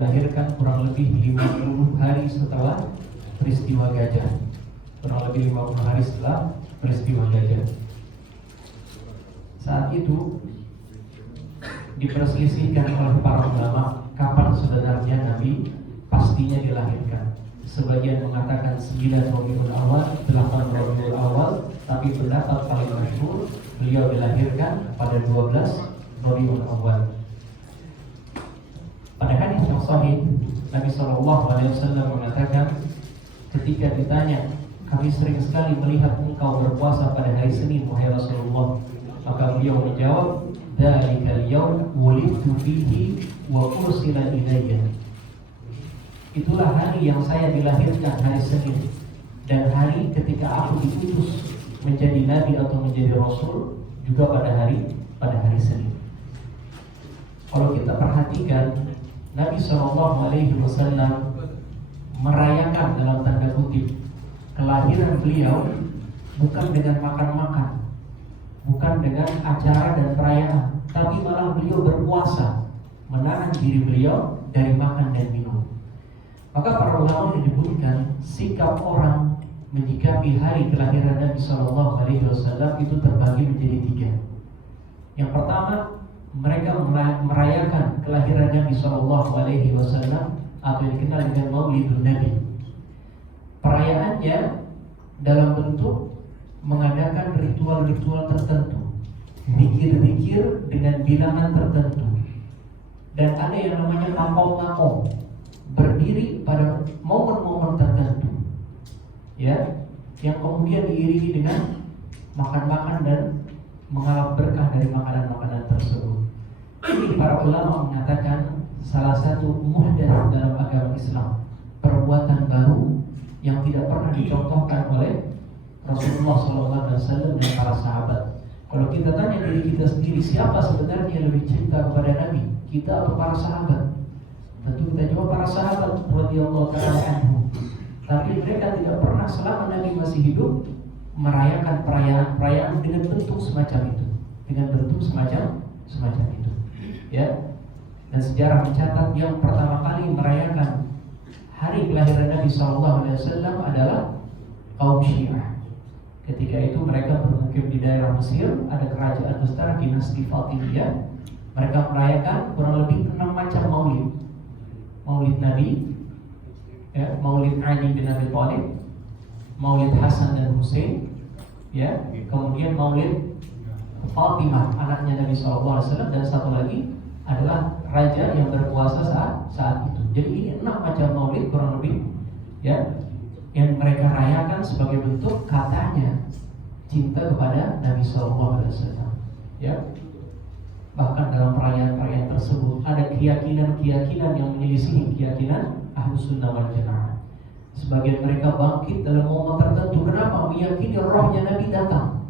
Dilahirkan kurang lebih 50 hari setelah peristiwa Gajah. Kurang lebih 50 hari setelah peristiwa Gajah. Saat itu diperselisihkan oleh para ulama kapan sebenarnya Nabi pastinya dilahirkan. Sebagian mengatakan 9 Rabiul Awal, 8 Rabiul Awal, tapi pendapat paling masyhur beliau dilahirkan pada 12 Rabiul Awal. Pada hadis yang sahih, Nabi SAW mengatakan, ketika ditanya, kami sering sekali melihat engkau berpuasa pada hari Senin, wahai Rasulullah. Maka beliau menjawab, Dzalikal yaum wulidtu fihi wa ursila ilayya. Itulah hari yang saya dilahirkan, hari Senin, dan hari ketika aku diutus menjadi nabi atau menjadi rasul juga pada hari Senin. Kalau kita perhatikan, Nabi SAW merayakan dalam tanda kutip kelahiran beliau bukan dengan makan-makan, bukan dengan acara dan perayaan, tapi malah beliau berpuasa, menahan diri beliau dari makan dan minum. Maka para ulama menyebutkan sikap orang menyikapi hari kelahiran Nabi SAW itu terbagi menjadi 3. Yang pertama, mereka merayakan kelahiran Nabi SAW atau yang dikenal dengan Maulidun Nabi. Perayaannya dalam bentuk mengadakan ritual-ritual tertentu, zikir-zikir dengan bilangan tertentu, dan ada yang namanya maqam-maqam, berdiri pada momen-momen tertentu, ya, yang kemudian diiringi dengan makan-makan dan mengalami berkah dari makanan-makanan tersebut. Ini para ulama mengatakan salah satu muhdats dalam agama Islam, perbuatan baru yang tidak pernah dicontohkan oleh Rasulullah SAW dan para sahabat. Kalau kita tanya diri kita sendiri, siapa sebenarnya yang lebih cinta kepada Nabi, kita atau para sahabat? Tentu kita jawab para sahabat radhiyallahu ta'ala anhum. Tapi mereka tidak pernah selama Nabi masih hidup merayakan perayaan dengan bentuk semacam itu, semacam itu, ya. Dan sejarah mencatat yang pertama kali merayakan hari kelahiran Nabi SAW adalah kaum Syiah. Ketika itu mereka bermukim di daerah Mesir, ada kerajaan besar dinasti Fatimiyah. Mereka merayakan kurang lebih 6 macam maulid. Maulid Nabi, ya, Maulid Ali bin Abi Thalib, Maulid Hasan dan Hussein, ya, kemudian Maulid Fatimah anaknya Nabi SAW, dan satu lagi adalah raja yang berpuasa saat itu. Jadi ini 6 macam maulid kurang lebih, ya, yang mereka rayakan sebagai bentuk katanya cinta kepada Nabi SAW, ya. Bahkan dalam perayaan-perayaan tersebut ada keyakinan-keyakinan yang menyelisihi keyakinan Ahlus Sunnah wal Jamaah. Sebagian mereka bangkit dalam momen tertentu. Kenapa? Meyakini rohnya Nabi datang.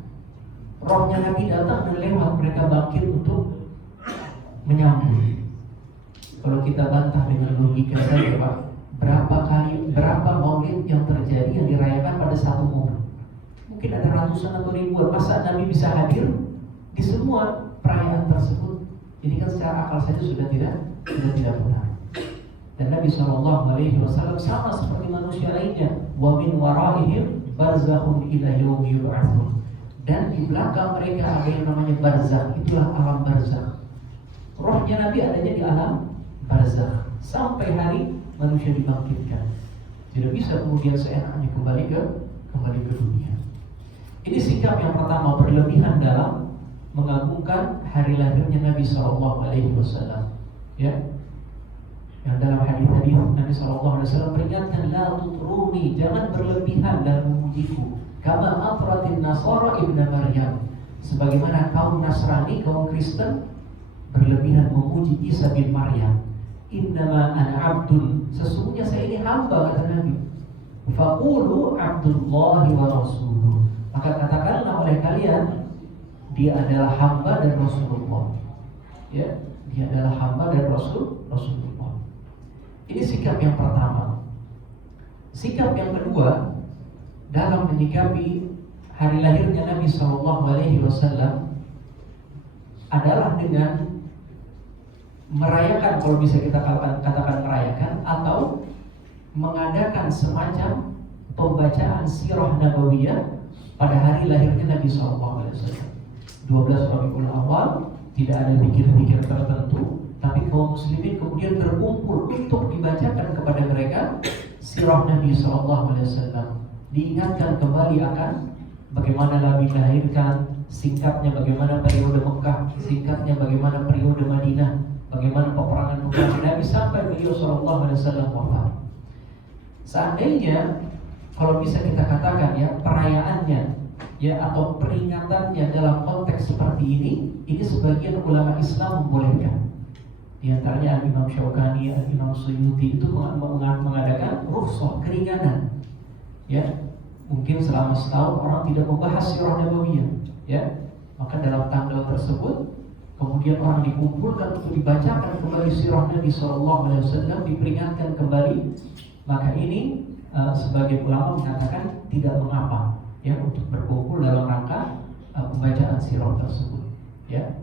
Rohnya Nabi datang dan lewat mereka bangkit untuk menyambut. Kalau kita bantah dengan logika saja, Pak, berapa maulid yang terjadi yang dirayakan pada satu momen? Mungkin ada ratusan atau ribuan. Masa Nabi bisa hadir di semua perayaan tersebut? Ini kan secara akal saja sudah tidak benar. Dan Nabi SAW sama seperti manusia lainnya, wa min waraihim barzakhun ila yaumi yub'atsun. Dan di belakang mereka ada yang namanya barzakh, itulah alam barzakh. Rohnya Nabi adanya di alam barzakh sampai hari manusia dibangkitkan. Tidak bisa kemudian seenaknya kembali ke dunia. Ini sikap yang pertama, berlebihan dalam mengagungkan hari lahirnya Nabi SAW, ya. Yang dalam hadis-hadis Nabi SAW peringatkan, la tutruni, jangan berlebihan dalam memujiku, kama atratin nasara ibnu Maryam, sebagaimana kaum Nasrani, kaum Kristen berlebihan memuji Isa bin Maryam. Innama ana abdun, sesungguhnya saya ini hamba, kata Nabi. Faqulu abdullahi wa rasuluh, maka katakanlah oleh kalian, dia adalah hamba dan Rasulullah, ya, dia adalah hamba dan Rasulullah. Ini sikap yang pertama. Sikap yang kedua dalam menyikapi hari lahirnya Nabi SAW adalah dengan merayakan, kalau bisa kita katakan merayakan, atau mengadakan semacam pembacaan sirah nabawiyah pada hari lahirnya Nabi SAW. 12 Rabiul Awal, tidak ada pikir-pikir tertentu, tapi kaum muslimin kemudian berkumpul untuk dibacakan kepada mereka sirah Nabi SAW. Diingatkan kembali akan bagaimana Nabi dilahirkan, singkatnya bagaimana periode Mekah, singkatnya bagaimana periode Madinah, bagaimana peperangan Nabi sampai beliau SAW wafat. Seandainya kalau bisa kita katakan ya, perayaannya ya atau peringatannya dalam konteks seperti ini sebagian ulama Islam membolehkan. Di antaranya Imam Syaukani, Imam Suyuti itu mengadakan rukhsah, keringanan. Ya, mungkin selama setahun orang tidak membahas sirah nabawiyah, ya. Maka dalam tanggal tersebut kemudian orang dikumpulkan untuk dibacakan kembali sirah Nabi SAW, diperingatkan kembali. Maka ini sebagai ulama mengatakan tidak mengapa, ya, untuk berkumpul dalam rangka pembacaan sirah tersebut, ya.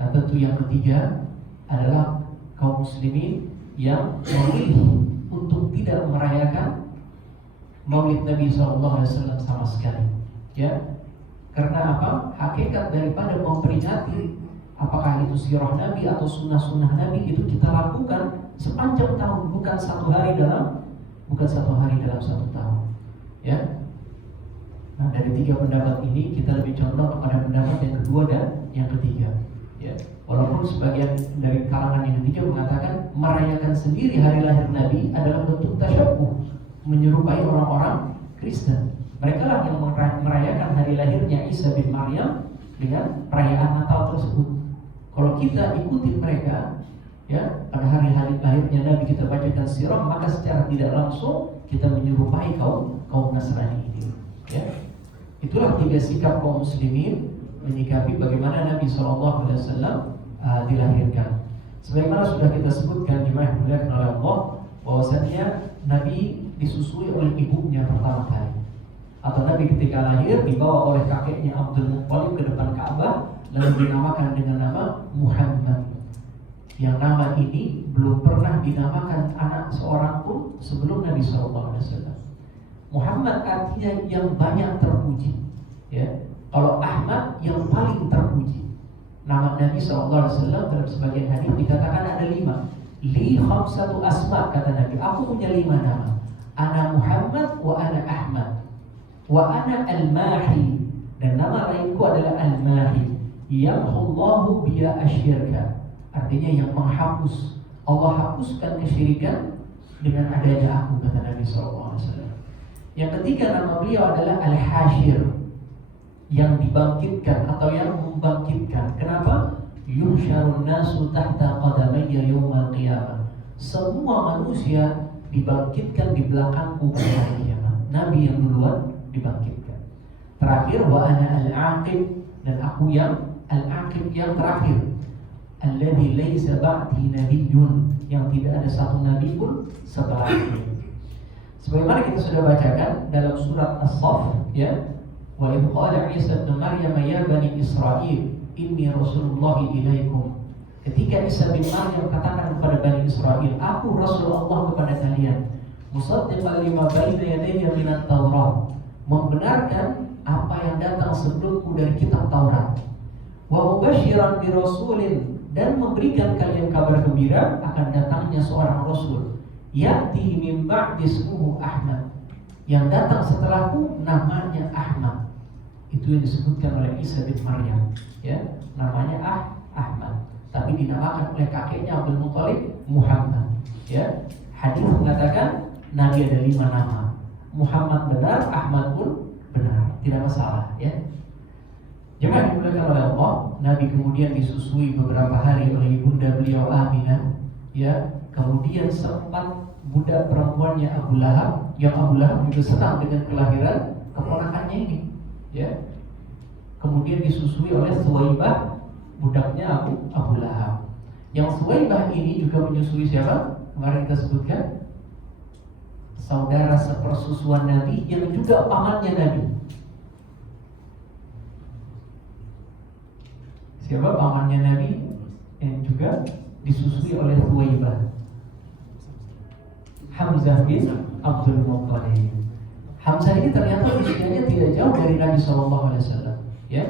Nah, tentu yang ketiga adalah kaum muslimin yang memilih untuk tidak merayakan Maulid Nabi SAW sama sekali, ya. Karena apa? Hakikat daripada memperingati, apakah itu sirah Nabi atau sunnah-sunnah Nabi, itu kita lakukan sepanjang tahun, bukan satu hari dalam satu tahun, ya. Nah, dari tiga pendapat ini kita lebih condong kepada pendapat yang kedua dan yang ketiga, ya. Walaupun sebagian dari kalangan yang ketiga mengatakan merayakan sendiri hari lahir Nabi adalah bentuk tasyabbuh, menyerupai orang-orang Kristen. Mereka lah yang merayakan hari lahirnya Isa bin Maryam dengan perayaan Natal tersebut. Kalau kita ikuti mereka, ya, pada hari lahirnya Nabi kita bacakan sirah, maka secara tidak langsung kita menyerupai kaum Nasrani ini, ya. Itulah tiga sikap kaum muslimin menyikapi bagaimana Nabi SAW dilahirkan. Sebagaimana sudah kita sebutkan jemaah yang dimuliakan oleh Allah, bahwasanya Nabi disusui oleh ibunya pertama kali, atau Nabi ketika lahir dibawa oleh kakeknya Abdul Muttalib ke depan Ka'bah, lalu dinamakan dengan nama Muhammad. Yang nama ini belum pernah dinamakan anak seorang pun sebelum Nabi SAW. Muhammad artinya yang banyak terpuji, ya. Kalau Ahmad yang paling terpuji. Nama Nabi SAW dalam sebagian hadis dikatakan ada 5. Li khamsatu asma, kata Nabi, aku punya 5 nama. Ana Muhammad wa ana Ahmad wa ana al-Mahi, dan nama lainku adalah al-Mahi. Yamhullahu biya asyirka, artinya yang menghapus. Allah hapuskan kesyirikan dengan adanya aku, kata Nabi SAW. Yang ketiga nama beliau adalah Al-Hashir, yang dibangkitkan atau yang membangkitkan. Kenapa? Yuhsyarun nasu tahta qadamayya yawmal qiyamah. Semua manusia dibangkitkan di belakangku pada hari kiamat. Nabi yang duluan dibangkitkan. Terakhir, wa ana al-aqib, dan aku yang al-aqib, yang terakhir. Alladzi laisa ba'di nabiyyun, yang tidak ada satu nabi pun setelah ini. Sebagaimana kita sudah bacakan dalam surat As-Saff, ya. Wa idh qala Isa ibn Maryam ya bani Israil inni rasulullah ilaikum. Ketika Isa bin Maryam katakan kepada Bani Israel, aku Rasul Allah kepada kalian, musaddiqan lima baina yadayya minat Taurat, membenarkan apa yang datang sebelumku dari kitab Taurat, wa mubasyiran bi rasulin, dan memberikan kalian kabar gembira akan datangnya seorang Rasul, ya'ti min ba'di ismuhu Ahmad, yang datang setelahku namanya Ahmad. Itu yang disebutkan oleh Isa bin Maryam, ya, namanya Ahmad, tapi dinamakan oleh kakeknya Abdul Muttalib Muhammad, ya. Hadis mengatakan Nabi ada 5 nama. Muhammad benar, Ahmad pun benar, tidak masalah, ya. Jangan dimuliakan oleh Allah. Nabi kemudian disusui beberapa hari oleh ibunda beliau Aminah, ya. Kemudian sempat budak perempuannya Abu Lahab, yang Abu Lahab juga senang dengan kelahiran keponakannya ini, ya. Kemudian disusui oleh Suwaibah, budaknya Abu Lahab. Yang Suwaibah ini juga menyusui siapa? Kemarin kita sebutkan saudara sepersusuan Nabi yang juga pamannya Nabi. Siapa pamannya Nabi yang juga disusui oleh Thuwaibah. Hamzah bin Abdul Muttalib. Hamzah ini ternyata usianya tidak jauh dari Nabi SAW, ya,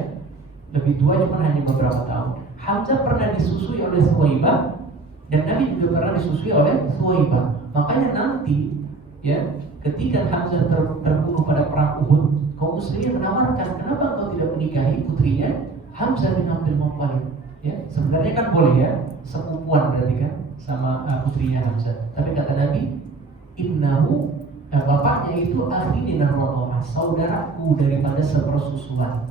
lebih tua cuma hanya beberapa tahun. Hamzah pernah disusui oleh Thuwaibah dan Nabi juga pernah disusui oleh Thuwaibah. Makanya nanti, ya, ketika Hamzah terbunuh pada perang Uhud, kaum muslimin menawarkan, kenapa engkau tidak menikahi putrinya Hamzah bin Abdul Muttalib? Ya, sebenarnya kan boleh ya, sepupuan berarti kan sama putrinya Hamzah. Tapi kata Nabi, innahu, bapaknya itu akhi minar radha'ah, saudaraku daripada sepersusuan.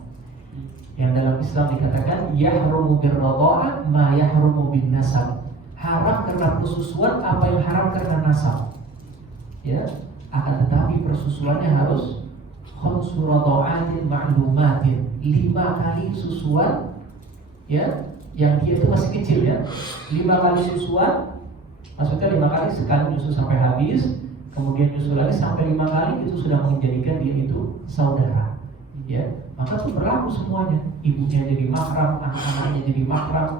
Yang dalam Islam dikatakan yahrumu bir radha'ah ma yahrumu bin nasab. Haram karena persusuan apa yang haram karena nasab. Ya, akan tetapi persusuannya harus khamsu radha'atin ma'lumatin, 5 kali susuan, ya, yang dia itu masih kecil ya. 5 kali susuan, maksudnya 5 kali, sekali nyusu sampai habis, kemudian nyusu lagi sampai 5 kali, itu sudah menjadikan dia itu saudara. Ya, maka itu berlaku semuanya. Ibunya jadi mahram, anak-anaknya jadi mahram,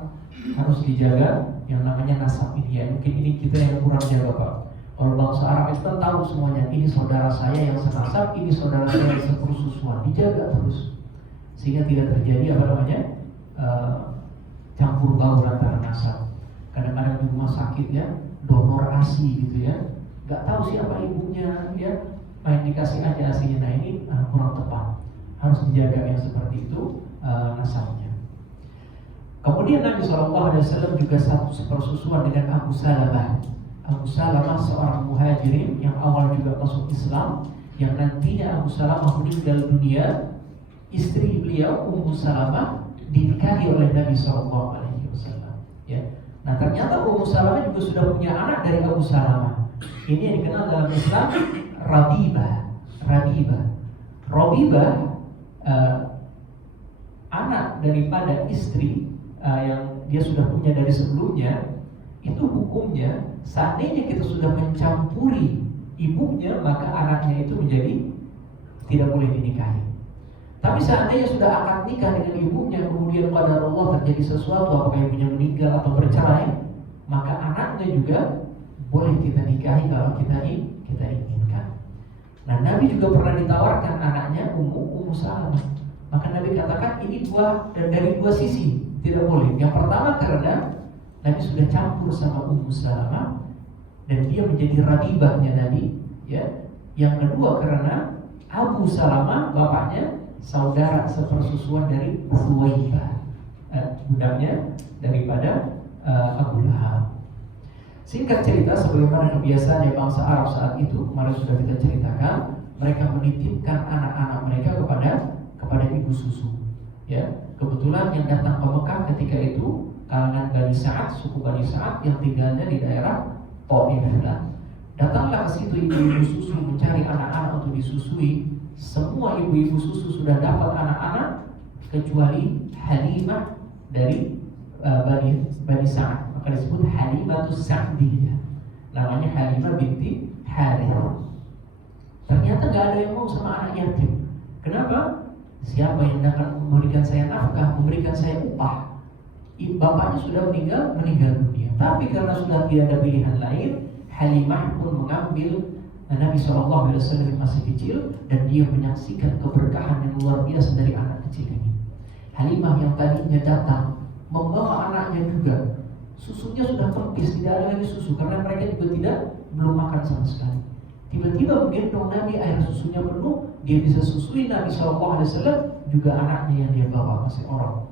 harus dijaga yang namanya nasab ini. Ya, mungkin ini kita yang kurang jaga, Pak. Kalau bangsa Arab itu kan tahu semuanya, ini saudara saya yang senasab, ini saudara saya yang sepersusuan, dijaga terus sehingga tidak terjadi apa namanya campur baur antara nasab. Kadang-kadang di rumah sakit ya, donor ASI gitu ya, nggak tahu siapa ibunya ya, main dikasih aja ASInya. Nah ini kurang tepat, harus dijaga yang seperti itu nasabnya. Kemudian Nabi SAW juga satu sepersusuan dengan Abu Salamah. Abu Salamah seorang muhajirin yang awal juga masuk Islam, yang nantinya Abu Salamah meninggal dunia. Istri beliau Ummu Salamah dinikahi oleh Nabi SAW. Ya. Nah ternyata Ummu Salamah juga sudah punya anak dari Abu Salamah. Ini yang dikenal dalam Islam Rabibah. Rabibah anak daripada istri yang dia sudah punya dari sebelumnya. Itu hukumnya, seandainya kita sudah mencampuri ibunya, maka anaknya itu menjadi tidak boleh dinikahi. Tapi seandainya sudah akad nikah dengan ibunya, kemudian pada Allah terjadi sesuatu, apakah ibunya meninggal atau bercerai, maka anaknya juga boleh kita nikahi kalau kita inginkan. Nah, Nabi juga pernah ditawarkan anaknya Ummu Salamah. Maka Nabi katakan ini dari dua sisi, tidak boleh. Yang pertama karena Nabi sudah campur sama Ummu Salamah dan dia menjadi rabibahnya Nabi, ya. Yang kedua karena Abu Salamah bapaknya saudara sepersusuan dari Thuwaibah, budaknya daripada Abu Lahab. Singkat cerita, sebagaimana kebiasaannya bangsa Arab saat itu, kemarin sudah kita ceritakan, mereka menitipkan anak-anak mereka kepada ibu susu. Ya, kebetulan yang datang ke Mekah ketika itu kalangan Bani Sa'ad, suku Bani Sa'ad yang tinggalnya di daerah Taif. Datanglah ke situ ibu-ibu susu mencari anak-anak untuk disusui. Semua ibu-ibu susu sudah dapat anak-anak kecuali Halimah dari Bani Sa'ad. Maka disebut Halimatus Sa'diyah. Namanya Halimah binti Harith. Ternyata gak ada yang mau sama anak yatim. Kenapa? Siapa yang akan memberikan saya nafkah, memberikan saya upah? Bapaknya sudah meninggal dunia. Tapi karena sudah tidak ada pilihan lain, Halimah pun mengambil Nabi SAW yang masih kecil, dan dia menyaksikan keberkahan yang luar biasa dari anak kecil ini. Halimah yang tadinya datang membawa anaknya juga, susunya sudah kempis, tidak ada lagi susu karena mereka juga belum makan sama sekali. Tiba-tiba menggendong Nabi, air susunya penuh, dia bisa susui Nabi SAW juga anaknya yang dia bawa masih orang.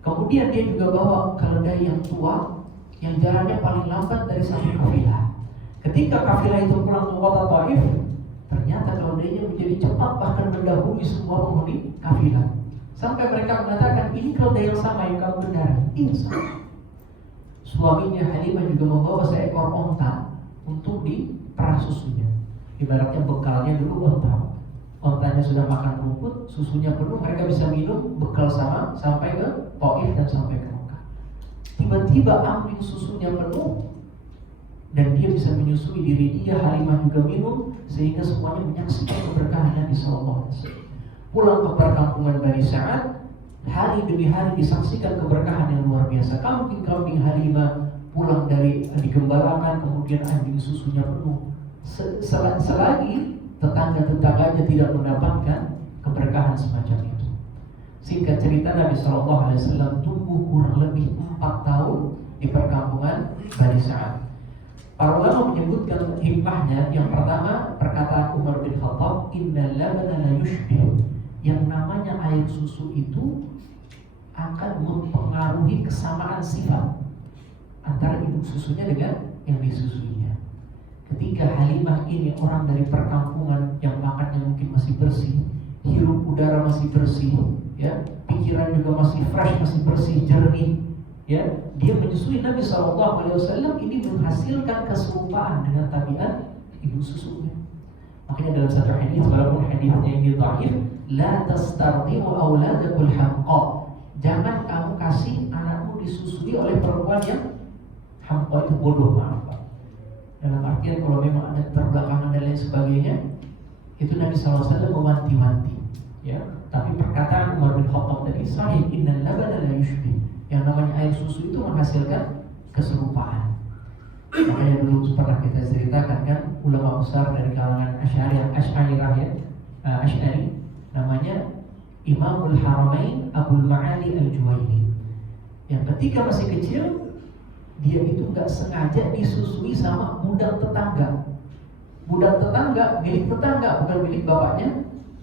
Kemudian dia juga bawa keledai yang tua, yang jalannya paling lambat dari satu kafilah. Ketika kafilah itu pulang ke kota Taif, ternyata keledainya menjadi cepat, bahkan mendahului semua penghuni kafilah. Sampai mereka mengatakan, ini keledai yang sama yang kamu kendarai. Ini sama. Suaminya Halimah juga membawa seekor onta untuk diperah susunya. Ibaratnya bekalnya dulu onta. Ontanya sudah makan rumput, susunya penuh, mereka bisa minum bekal sama sampai ke Taif dan sampai ke Mekah. Tiba-tiba ambil susunya penuh dan dia bisa menyusui diri dia, Halimah juga minum, sehingga semuanya menyaksikan keberkahan Nabi SAW. Pulang ke perkampungan Bani Sa'ad, hari demi hari disaksikan keberkahan yang luar biasa. Kambing Halimah pulang dari digembalakan, kemudian anjing susunya penuh. Selagi tetangga-tetangganya tidak mendapatkan keberkahan semacam itu. Singkat cerita, Nabi SAW tumbuh kurang lebih 4 tahun di perkampungan Bani Sa'ad. Para ulama menyebutkan hikmahnya. Yang pertama, perkataan Umar bin Khattab, innal labana la yushbih. Yang namanya air susu itu akan mempengaruhi kesamaan sifat antara ibu susunya dengan yang disusuinya. Ketika Halimah ini orang dari perkampungan yang makannya mungkin masih bersih, hirup udara masih bersih, ya, pikiran juga masih fresh, masih bersih, jernih, ya, dia menyusui Nabi SAW, ini menghasilkan keserupaan dengan tabiat ibu susunya. Makanya dalam satu hadis, walaupun hadisnya ini dhaif, la tastardi'u auladakul hamqa. Jangan kamu kasih anakmu disusui oleh perempuan yang hamqa, itu bodoh, maaf Pak. Dalam artian kalau memang ada keterbelakangan dan lain sebagainya, itu Nabi SAW mewanti-wanti, ya. Tapi perkataan Umar bin Khattab tadi sahih, innal labana la yushbih. Yang namanya air susu itu menghasilkan keserupaan. Makanya dulu pernah kita ceritakan kan, ulama besar dari kalangan Asy'ariyah, ya, Asy'ari, namanya Imamul Haramain Abul Ma'ali Al-Juwaini, yang ketika masih kecil dia itu nggak sengaja disusui sama budak tetangga. Budak tetangga, milik tetangga, bukan milik bapaknya.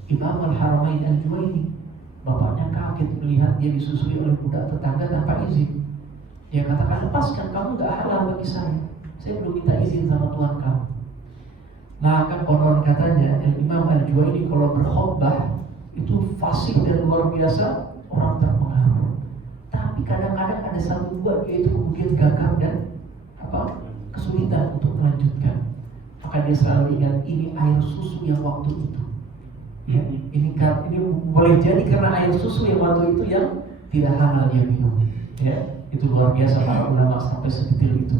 Imam Al-Haramain Al-Juwaini, bapaknya kaget melihat dia disusui oleh budak tetangga tanpa izin. Dia katakan, lepaskan, kamu nggak halal bagi saya belum minta izin sama Tuhan kamu. Maka konon katanya Imam Al-Juwaini kalau berkhutbah itu fasih dan luar biasa, orang terpengaruh. Tapi kadang-kadang ada satu dua dia itu kemudian gagap dan kesulitan untuk melanjutkan. Maka dia selalu ingat, ini air susu yang waktu itu. Ya, ini boleh jadi karena air susu yang waktu itu yang tidak halal dia minum. Ya, itu luar biasa para ulama sampai sedetil itu.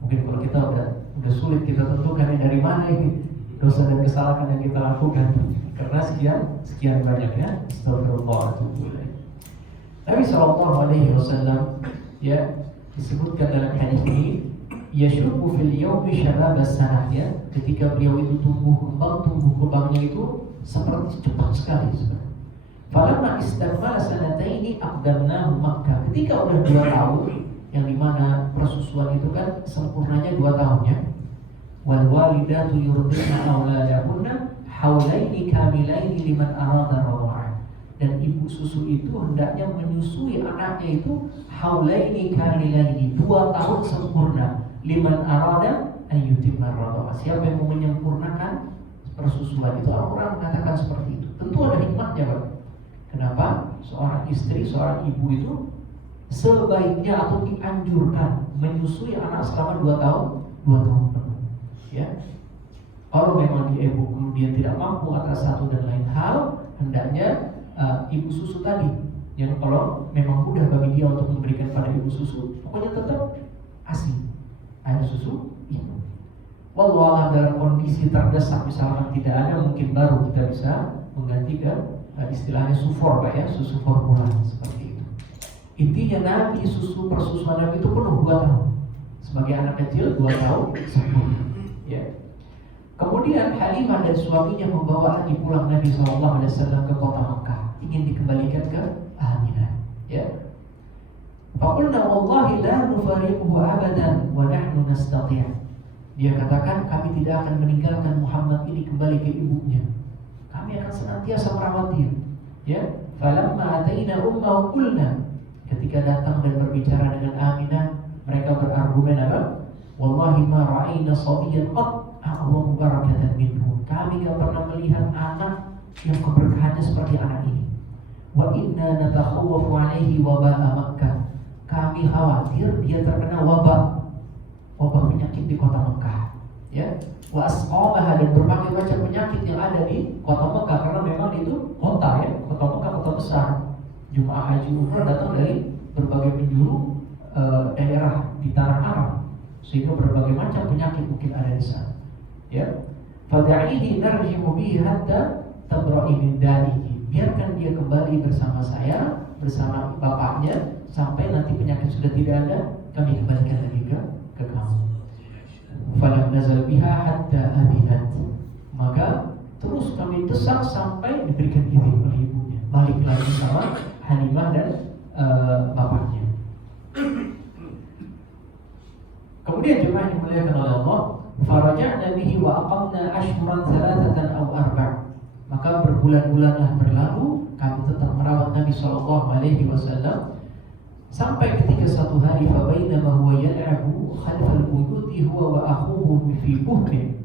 Mungkin kalau kita udah sulit kita tentukan dari mana ini dosa dan kesalahan yang kita lakukan. Karena sekian banyaknya. Astagfirullahaladzim. Nabi SAW, ya, disebutkan dalam hadis ini, yashrubu fil yawmi syarab as-sanah, ya, ketika beliau itu tumbuh kembangnya itu seperti cepat sekali. Falamma istakmala sanataini aqdamnahu Makkah. Ketika udah 2 tahun, yang dimana persusuan itu kan sempurnanya 2 tahun, ya. Wal walidatu yurdina auladahunna haulaini kamilaini liman arada rawa'ah. Dan ibu susu itu hendaknya menyusui anaknya itu haulaini kamilaini, 2 tahun sempurna, liman arada ayyutimma rawa'ah. Siapa yang mau menyempurnakan persusuan itu, orang mengatakan seperti itu. Tentu ada hikmahnya, Pak. Kenapa seorang istri, seorang ibu itu sebaiknya atau dianjurkan menyusui anak selama 2 tahun penuh, ya. Kalau memang dia ibu kemudian tidak mampu atas satu dan lain hal, hendaknya ibu susu tadi, yang kalau memang mudah bagi dia untuk memberikan pada ibu susu, pokoknya tetap ASI, air susu ibu. Wallahualam, dalam kondisi terdesak misalkan tidak ada, mungkin baru kita bisa mengganti ke istilahnya sufor, Pak, ya, susu formula seperti itu. Intinya Nabi susu persusuan Nabi itu penuh 2 tahun. Sebagai anak kecil 2 tahun sempurna, ya. Kemudian Halimah dan suaminya membawa lagi pulang Nabi SAW ke kota Mekah, ingin dikembalikan ke Aminah, ya. Faqulna wallahi la nufariquhu abadan wa nahnu nastati'. Dia katakan, kami tidak akan meninggalkan Muhammad ini kembali ke ibunya. Kami akan senantiasa merawat dia, ya. Falamma ataina ummahu qulna. Ketika datang dan berbicara dengan Aminah, mereka berargumen apa? Wallahi ma ra'ayna sabiyan qat a'zamu barakatan minhu. Kami tidak pernah melihat anak yang keberkahannya seperti anak ini. Wa inna natakhawwafu 'alaihi waba'a Makkah. Kami khawatir dia terkena wabah penyakit di kota Mekah, ya. Wa asqamaha, dan berbagai macam penyakit yang ada di kota Mekah, karena memang itu kota, ya, kota Mekah kota besar. Jemaah haji umrah datang dari berbagai penjuru daerah di tanah Arab, sehingga berbagai macam penyakit mungkin ada di sana, ya. Fad'ihi narji'u bihi hatta tabra'i min danihi. Biarkan dia kembali bersama saya, bersama bapaknya, sampai nanti penyakit sudah tidak ada, kami kembalikan lagi ke kamu. Falam nazal biha hatta adhinat. Maka terus kami desak sampai diberikan izin oleh ibunya, balik lagi sama Halimah dan bapaknya. Kemudian jemaah yang dimuliakan oleh Allah, faraja'na bihi wa aqamna ashhuran thalathatan aw arba'. Maka berbulan-bulanlah berlalu, kami tetap merawat Nabi sallallahu alaihi wasallam sampai ketika satu hari fa bainama huwa yal'abu khalfal buyuti huwa wa akhuhu fi buhrin.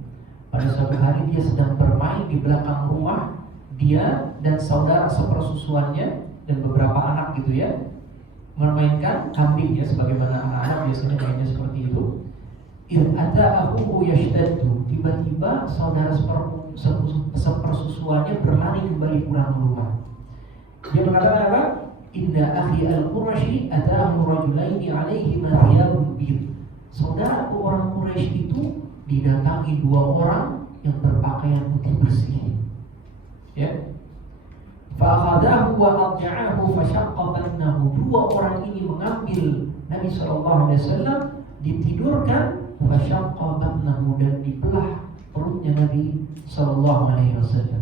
Pada suatu hari dia sedang bermain di belakang rumah, dia dan saudara sepersusuannya dan beberapa anak gitu ya, memainkan kambing ya, sebagaimana anak-anak biasanya mainnya seperti itu. In ada akhuhu yashtaddu, tiba-tiba saudara sepersusuannya berlari kembali pulang ke rumah. Dia mengatakan apa? Inna akhi al-Qurashi ataahu rajulaini alaihi thiyabun bid. Saudaraku orang Quraisy itu didatangi dua orang yang berpakaian putih bersih. Ya. Fa'akhadahu wa adja'ahu fashaqqa batnahu. Dua orang ini mengambil Nabi sallallahu alaihi wasallam, ditidurkan, fashaqqa batnahu, dan dibelah perutnya Nabi sallallahu alaihi wasallam.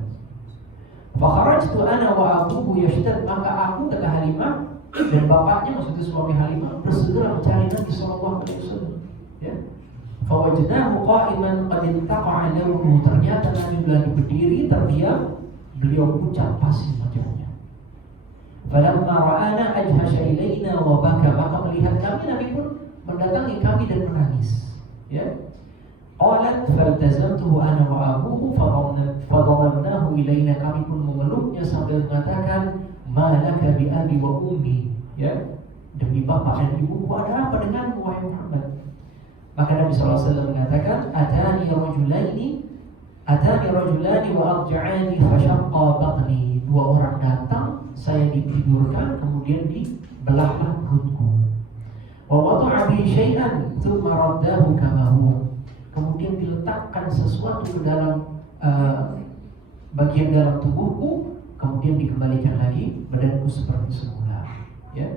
Fa kharajtu ana wa abuhu yashtad. Maka aku, kata Halimah, dan bapaknya, maksudnya suami Halimah, bersegera mencari Nabi sallallahu alaihi wasallam. Ya. Fa wajadnahu qa'iman qad intaqa'a lawnuhu. Ternyata Nabi lagi berdiri terdiam, beliau pucat pasir wajahnya. Falamma ra'ana ajhasha ilaina wa baka. Maka melihat kami, Nabi pun mendatangi kami dan menangis. Ya. Qalat faltazamtuhu ana wa abuhu fadhamamnahu ilaina. Kami pun memeluknya sambil mengatakan, ma laka bi abi wa ummi. Ya, demi bapak dan ibuku, ada apa denganmu wahai Muhammad? Maka Nabi SAW mengatakan, atani rajulani wa arja'ani fashaqqa batni. Dua orang datang, saya ditidurkan, kemudian dibelahlah perutku. Wa wada'a bi syai'an thumma raddahu kama huwa. Kemudian diletakkan sesuatu ke dalam bagian dalam tubuhku, kemudian dikembalikan lagi badanku seperti semula. Ya.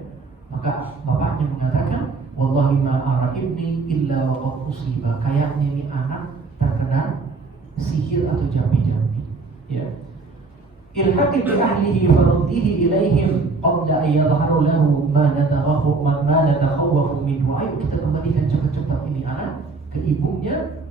Maka bapaknya mengatakan, wallahi ma ara ibni illa wa qad usiba. Kayaknya ini anak terkena sihir atau jambi-jambi. Ya. Ilhaqi bi ahlihi faruddihi ilaihim qabla an yadhharu lahu ma natakhawwafu minhu. Ayo kita kembalikan cepat-cepat ini anak ke ibunya,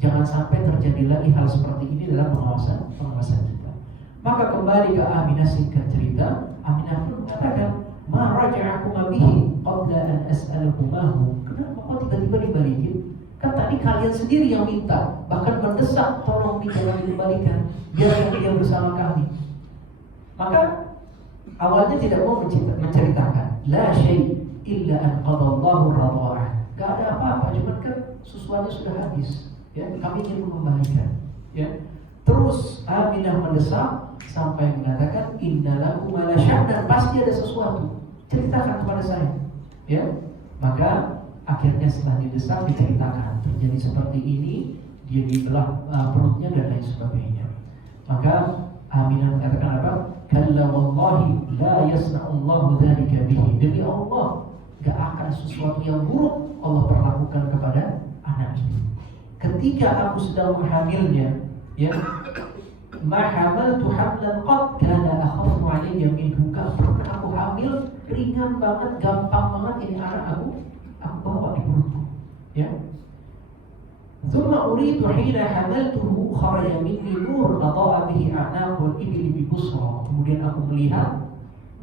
jangan sampai terjadi lagi hal seperti ini dalam pengawasan kita. Maka kembali ke Aminah, singkat cerita, Aminah pun mengatakan, ma raja'akum bihi qabla an as'alahu mahu. Kenapa kok tiba-tiba dibalikin? Kan tadi kalian sendiri yang minta, bahkan mendesak tolong jangan dikembalikan, biar dia bersama kami. Maka awalnya tidak mau menceritakan, la syai' illa an qadallahu radha'ah. Gak ada apa-apa, cuma kan sesuatu sudah habis. Ya, kami ingin mengembalikan. Ya. Terus Aminah mendesak sampai mengatakan, innalahu ma la sya'nan, pasti ada sesuatu. Ceritakan kepada saya. Ya. Maka akhirnya setelah didesak diceritakan, terjadi seperti ini, dia dibelah perutnya dan lain sebagainya. Maka Aminah mengatakan apa? Kalla wallahi la yasna'ullahu dzalika bihi. Demi Allah, gak akan sesuatu yang buruk Allah perlakukan kepada anak ini. Ketika aku sedang menghamilnya, ya, ma hamaltu hamlan qad kana akhafu alayya minhu. Pernah aku hamil ringan banget, gampang banget ini anak aku bawa di perutku. Ya. Thumma uridu hina hamaltuhu kharaja minni nur qada'a bihi a'naqul ibli bi busra. Kemudian aku melihat,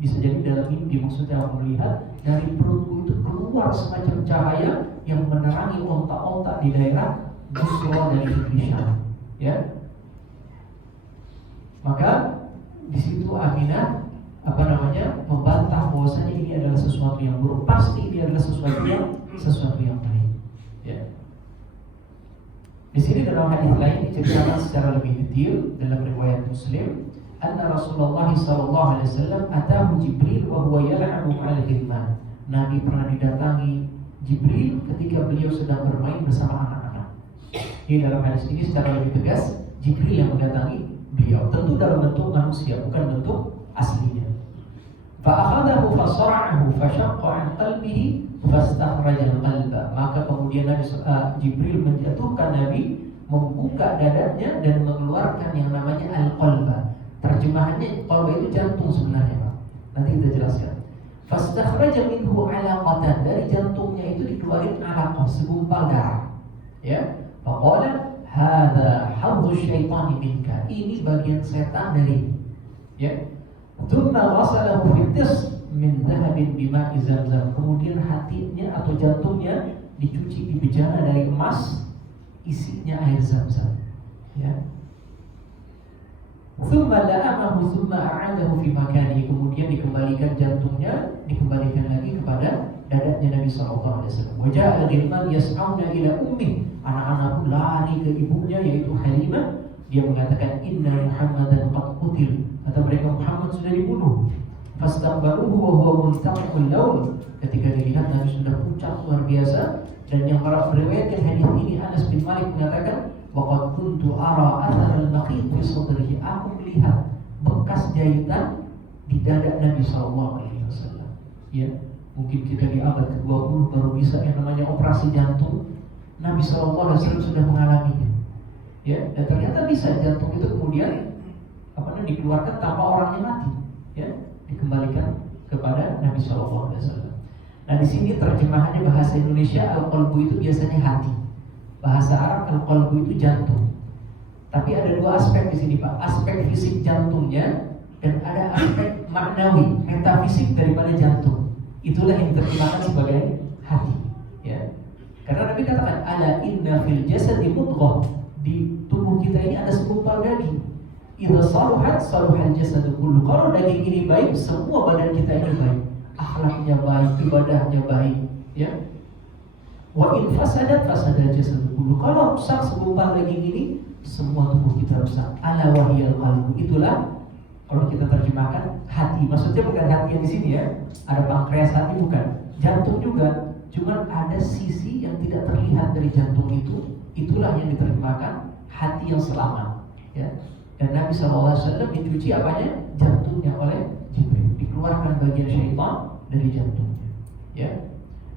bisa jadi dalam mimpi, maksudnya aku melihat dari perutku itu keluar semacam cahaya yang menerangi ontak-ontak di daerah Busra dari Indonesia. Ya. Maka di situ Aminah membantah bahwasanya ini adalah sesuatu yang buruk, pasti ini adalah sesuatu yang baik. Ya. Di sini dalam hadis lain diceritakan secara lebih detail dalam riwayat Muslim, anna Rasulullah sallallahu alaihi wasallam atahu Jibril wa huwa yal'abu 'ala al-ghilman. Nabi pernah didatangi Jibril ketika beliau sedang bermain bersama anak-anak. Ini dalam hadis ini secara lebih tegas Jibril yang mendatangi beliau, tentu dalam bentuk manusia, bukan bentuk aslinya. Fa'akhadahu fasara'ahu fashaqqa 'an qalbihi fastakhraja al-qalba. Maka kemudian Jibril menjatuhkan Nabi, membuka dadanya dan mengeluarkan yang namanya al-qalba. Terjemahannya qalba itu jantung sebenarnya, Pak. Nanti kita jelaskan. Fastakhraja minhu 'alaqatan, dari jantungnya itu dikeluarin 'alaqah, segumpal darah. Ya. Faqala hadza hadzu syaitani minka. Ini bagian setan dari. Ya. Tsumma ghasalahu fitis min dhahabin bima'i Zamzam. Kemudian hatinya atau jantungnya dicuci di bejana dari emas, isinya air Zamzam. Ya. Tsumma la'amahu tsumma a'adahu fi makani. Kemudian dikembalikan jantungnya, dikembalikan lagi kepada dadanya Nabi sallallahu alaihi wasallam. Wa ja'a al-ghilman yas'auna ila ummi. Anak-anak pun lari ke ibunya yaitu Halimah. Dia mengatakan inna Muhammadan qad qutil. Kata mereka Muhammad sudah dibunuh. Fastambaruhu wa huwa muntaqul laun. Ketika dilihat Nabi sudah pucat luar biasa. Dan yang meriwayatkan hadis ini Anas bin Malik mengatakan waqad kuntu ara athar al-naqid fi sadrihi. Aku melihat bekas jahitan di dada Nabi sallallahu alaihi wasallam. Ya, mungkin kita di abad ke-20 baru bisa yang namanya operasi jantung. Nabi sallallahu alaihi wasallam sudah mengalaminya. Ya, dan ternyata bisa jantung itu kemudian dikeluarkan tanpa orangnya mati, ya, dikembalikan kepada Nabi sallallahu alaihi wasallam. Nah, di sini terjemahannya bahasa Indonesia al-qalbu itu biasanya hati. Bahasa Arab al-qalbu itu jantung. Tapi ada dua aspek di sini, Pak. Aspek fisik jantungnya dan ada aspek maknawi, metafisik daripada jantung. Itulah yang diterjemahkan sebagai hati, ya. Karena Nabi katakan ala inna fil jasadi mudghah. Di tubuh kita ini ada segumpal daging. Idza saluhat saluhal jasadu kullu. Kalau daging ini baik, semua badan kita ini baik. Akhlaknya baik, ibadahnya baik, ya. Wa in fasadat fasadal jasadu kullu. Kalau rusak segumpal daging ini, semua tubuh kita rusak. Ala wahiyal qalbu. Itulah kalau kita terjemahkan hati. Maksudnya bukan hati yang di sini, ya. Ada pankreas hati bukan. Jantung juga. Cuman ada sisi yang tidak terlihat dari jantung itu. Itulah yang diterjemahkan hati yang selamat, ya. Dan Nabi SAW dicuci apanya? Jantungnya oleh Jibril. Dikeluarkan bagian syaitan dari jantungnya, ya.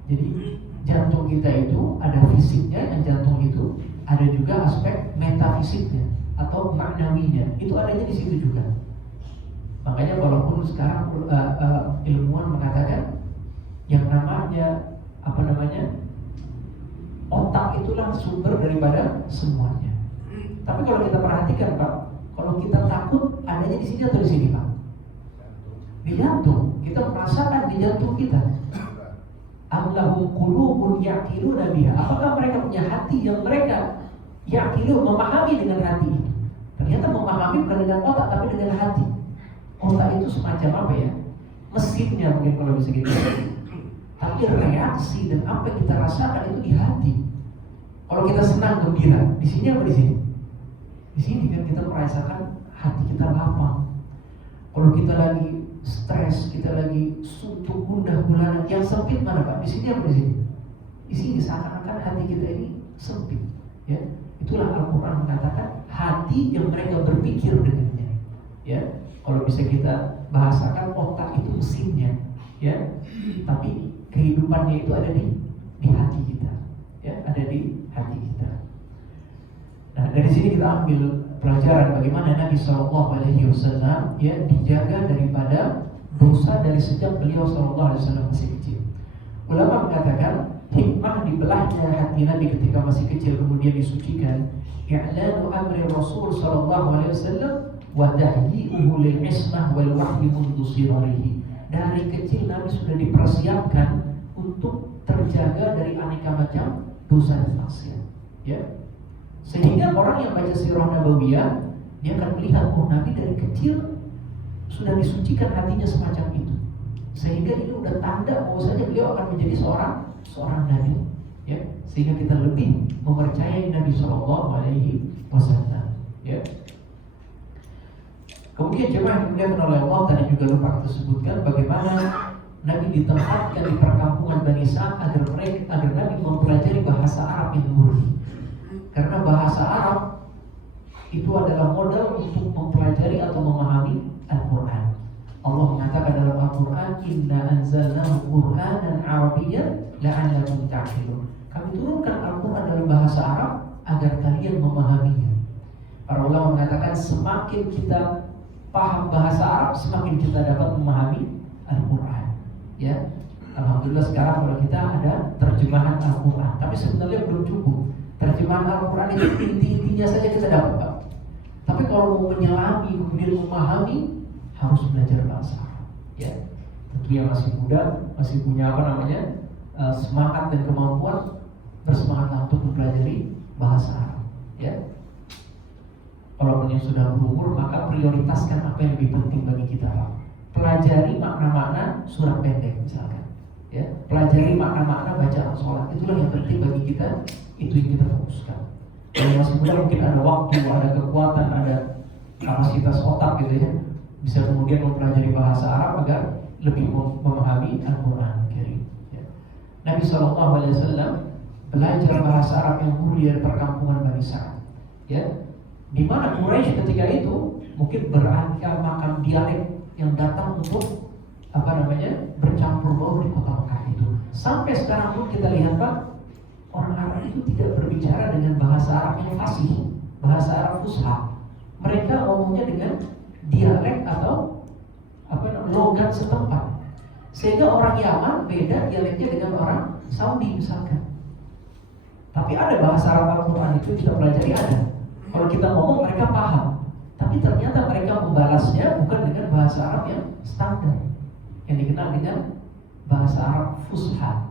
Jadi jantung kita itu ada fisiknya, dan jantung itu ada juga aspek metafisiknya atau maknawinya. Itu adanya di situ juga. Makanya walaupun sekarang ilmuwan mengatakan yang namanya otak itulah sumber daripada semuanya. Tapi kalau kita perhatikan, Pak, kalau kita takut adanya di sini atau di sini, Pak? Di jantung. Kita merasakan di jantung kita. Allahum qulubun ya'qiluna biha. Apakah mereka punya hati yang mereka yaqilu, memahami dengan hati itu? Ternyata memahami bukan dengan otak tapi dengan hati. Otak itu semacam apa ya? Mesinnya mungkin kalau bisa gitu. Tapi reaksi dan apa yang kita rasakan itu di hati. Kalau kita senang gembira, di sini apa di sini? Di sini kan kita merasakan hati kita lapang. Kalau kita lagi stres, kita lagi suntuk, gundah gulana, yang sempit mana, Pak? Di sini apa di sini? Di sini seakan-akan hati kita ini sempit. Ya, itulah Al-Quran mengatakan hati yang mereka berpikir dengannya. Ya, kalau bisa kita bahasakan otak itu mesinnya. Ya, tapi kehidupannya itu ada di hati kita, ya, ada di hati kita. Nah, dari sini kita ambil pelajaran bagaimana Nabi SAW ya dijaga daripada dosa dari sejak beliau SAW masih kecil. Ulama mengatakan hikmah dibelahnya hati Nabi ketika masih kecil kemudian disucikan, i'lanu amri Rasul SAW wa tahyi'uhu lil ismah wal wahyi mundu sirarihi. Dari kecil Nabi sudah dipersiapkan untuk terjaga dari aneka macam dosa dan maksiat, ya. Sehingga orang yang baca sirah nabawiyah dia akan melihat, oh, Nabi dari kecil sudah disucikan hatinya semacam itu. Sehingga ini udah tanda bahwasanya beliau akan menjadi seorang nabi, ya. Sehingga kita lebih mempercayai Nabi SAW, ya. Kemudian jemaah yang dimuliakan oleh Allah, tadi juga lupa kita sebutkan bagaimana Nabi ditempatkan di perkampungan Bani Sa'ad agar Nabi mempelajari bahasa Arab yang murni. Karena bahasa Arab itu adalah modal untuk mempelajari atau memahami Al-Quran. Allah mengatakan dalam Al-Quran, Inna anzalnahu Qur'anan Arabiyyan la'allakum ta'qilun. Kami turunkan Al-Quran dalam bahasa Arab agar kalian memahaminya. Para ulama mengatakan semakin kita paham bahasa Arab, semakin kita dapat memahami Al-Quran. Ya, alhamdulillah sekarang kalau kita ada terjemahan Al-Quran, tapi sebenarnya belum cukup. Terjemahan Al-Quran itu inti-intinya saja kita dapat. Tapi kalau mau menyelami kemudian memahami, harus belajar bahasa Arab. Ya, tentu yang masih muda, masih punya semangat dan kemampuan, bersemangatlah untuk mempelajari bahasa Arab. Ya. Kalau yang sudah berumur, maka prioritaskan apa yang lebih penting bagi kita. Pelajari makna-makna surat pendek misalkan. Ya, pelajari makna-makna bacaan sholat. Itulah yang penting bagi kita. Itu yang kita fokuskan. Kalau masih muda mungkin ada waktu, ada kekuatan, ada kapasitas otak gitu ya, bisa kemudian mempelajari bahasa Arab agar lebih memahami Al-Quran. Ya. Nabi SAW belajar bahasa Arab yang mulia dari perkampungan Bani Sa'ad. Ya, di mana Quraisy ketika itu mungkin beraneka macam dialek yang datang untuk bercampur baur di kota Mekah itu. Sampai sekarang pun kita lihat Pak, orang Arab itu tidak berbicara dengan bahasa Arab yang fasih, bahasa Arab fusha. Mereka ngomongnya dengan dialek atau logat setempat. Sehingga orang Yaman beda dialeknya dengan orang Saudi misalkan. Tapi ada bahasa Arab Al-Quran itu kita pelajari ada. Kalau kita ngomong mereka paham, tapi ternyata mereka membalasnya bukan dengan bahasa Arab yang standar, yang dikenal dengan bahasa Arab fusha.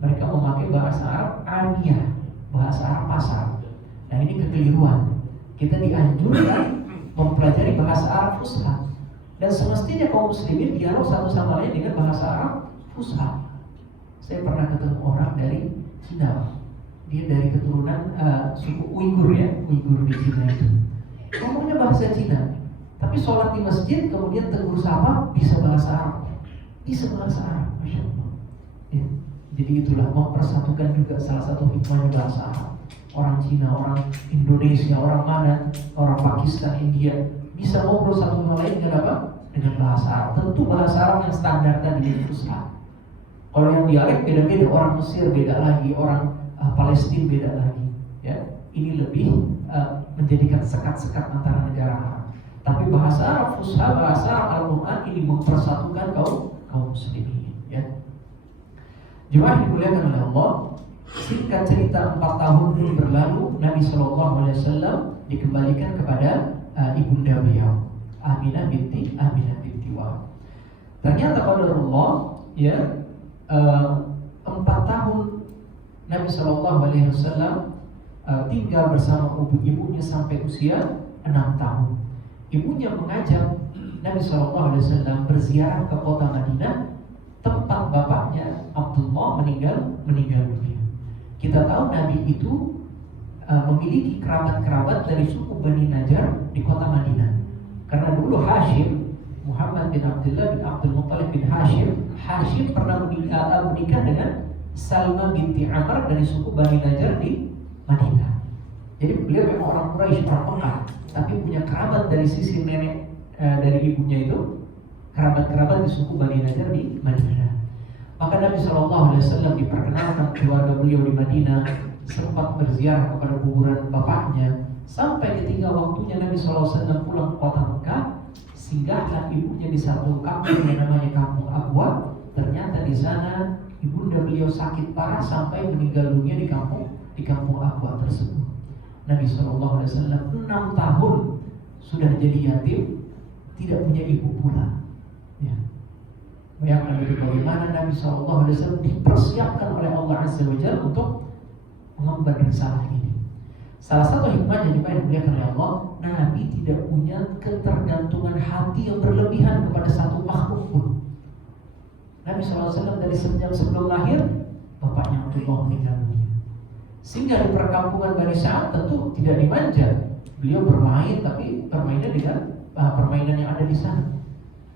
Mereka memakai bahasa Arab amiyah, bahasa Arab pasar. Nah ini kekeliruan. Kita dianjurkan mempelajari bahasa Arab fusha. Dan semestinya kaum muslimin dialog satu sama lain dengan bahasa Arab fusha. Saya pernah ketemu orang dari Cina. Dia dari keturunan suku Uighur ya, Uighur di Cina itu. Ngomongnya bahasa Cina, tapi sholat di masjid kemudian tegur sapa bisa bahasa Arab, bisa bahasa Arab, masya Allah. Ya. Jadi itulah mempersatukan juga salah satu hikmahnya bahasa Arab. Orang Cina, orang Indonesia, orang mana, orang Pakistan, India bisa ngobrol satu sama lain dengan apa? Dengan bahasa Arab. Tentu bahasa Arab yang standar tadi itu susah. Kalau yang dialek beda-beda, orang Mesir beda lagi, orang Palestina beda lagi. Ya, ini lebih menjadikan sekat-sekat antara negara Arab. Tapi bahasa Arab fusha, bahasa Arab Al-Quran ini mempersatukan kaum muslimin. Ya. Jemaah dimuliakan oleh Allah. Singkat cerita 4 tahun berlalu, Nabi SAW dikembalikan kepada ibunda beliau, Aminah binti Wahab. Ternyata qadarullah ya, 4 tahun Nabi SAW tinggal bersama ibunya sampai usia 6 tahun. Ibunya mengajak Nabi SAW berziarah ke kota Madinah, tempat bapaknya Abdullah meninggal dunia. Kita tahu Nabi itu memiliki kerabat-kerabat dari suku Bani Najjar di kota Madinah. Karena dulu Hashim, Muhammad bin Abdullah bin Abdul Muttalib bin Hashim pernah menikah dengan Salma binti Amr dari suku Bani Najjar di Madinah. Jadi beliau memang orang Quraisy, orang Mekah, tapi punya kerabat dari sisi nenek dari ibunya itu, kerabat-kerabat di suku Bani Najjar di Madinah. Maka Nabi SAW diperkenalkan keluarga beliau di Madinah, sempat berziarah kepada kuburan bapaknya, sampai ketika waktunya Nabi SAW pulang ke kota Mekah, singgahlah ibunya di satu kampung yang namanya Kampung Abwa. Ternyata di sana ibunda beliau sakit parah sampai meninggal dunia di kampung Abwa tersebut. Nabi SAW 6 tahun sudah jadi yatim, tidak punya ibu pula. Ya. Bayangkan itu bagaimana Nabi SAW dipersiapkan oleh Allah Azza wa Jalla untuk mengemban risalah ini. Salah satu hikmahnya juga yang dimuliakan oleh Allah, Nabi tidak punya ketergantungan hati yang berlebihan kepada satu makhluk pun. Nabi SAW dari sejak sebelum lahir, bapaknya Abdullah meninggal dunia. Sehingga di perkampungan Bani Sa'ad tentu tidak dimanja. Beliau bermain, tapi bermainnya dengan permainan yang ada di sana.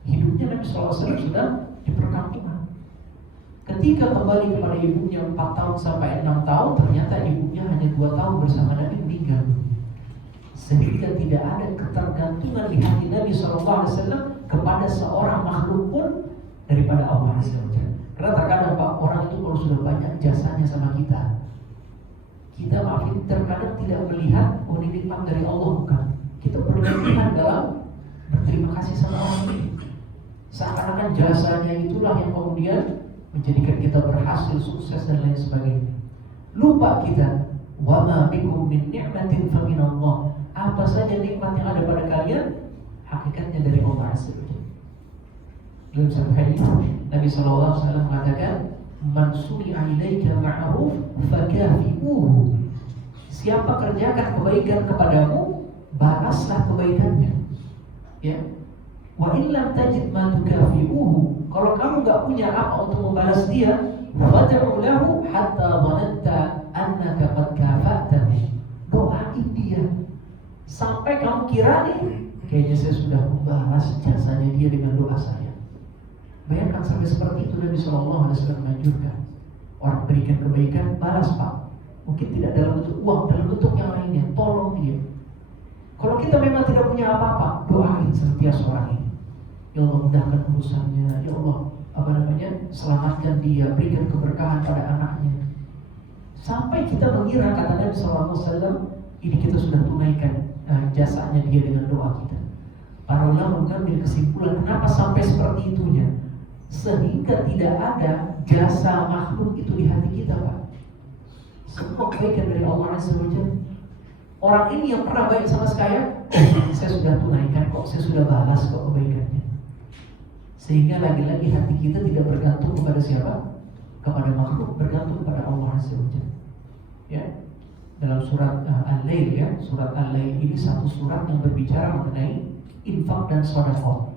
Hidupnya Nabi SAW sudah di perkampungan. Ketika kembali kepada ibunya 4 tahun sampai 6 tahun, ternyata ibunya hanya 2 tahun bersama Nabi meninggal. Sehingga tidak ada ketergantungan di hati Nabi SAW kepada seorang makhluk pun daripada Allah Azza wa Jalla. Karena terkadang Pak, orang itu kalau sudah banyak jasanya sama kita maafin, terkadang tidak melihat ini nikmat dari Allah, bukan. Kita berlebihan dalam berterima kasih sama orang ini. Seakan-akan jasanya itulah yang kemudian menjadikan kita berhasil, sukses dan lain sebagainya. Lupa kita, wa ma bikum min ni'matin fa min Allah. Apa saja nikmat yang ada pada kalian, hakikatnya dari Allah Azza wa Jalla. Dalam satu hadis Nabi sallallahu alaihi wasallam mengatakan, "Man suni'a ilaika ma'ruf fakafi'uhu." Siapa kerjakan kebaikan kepadamu, balaslah kebaikannya. Ya. Wa illam tajid ma tukafi'uhu. Kalau kamu enggak punya apa untuk membalas dia, fad'u lahu hatta dhananta annaka qad kafa'tahu. Doain dia sampai kamu kira nih, kayaknya saya sudah membalas jasanya dia dengan doa saya. Bayangkan sampai seperti itu Nabi Shallallahu Alaihi Wasallam menganjurkan orang berikan kebaikan, balas Pak. Mungkin tidak dalam bentuk uang, dalam bentuk yang lainnya, tolong dia. Kalau kita memang tidak punya apa-apa, doain setiap orang ini. Ya Allah, mudahkan urusannya. Ya Allah, selamatkan dia, berikan keberkahan pada anaknya. Sampai kita mengira, kata Nabi Shallallahu Alaihi Wasallam, ini kita sudah tunaikan jasanya dia dengan doa kita. Para ulama mengambil kesimpulan, kenapa sampai seperti itunya? Sehingga tidak ada jasa makhluk itu di hati kita, Pak. Semua kebaikan dari Allah Azza wa Jalla. Orang ini yang pernah baik sama saya sudah tunaikan kok, saya sudah balas kok kebaikannya. Sehingga lagi-lagi hati kita tidak bergantung kepada siapa? Kepada makhluk, bergantung kepada Allah Azza wa Jalla. Ya. Dalam surat Al-Lail, ya, surat Al-Lail ini satu surat yang berbicara mengenai infak dan sedekah.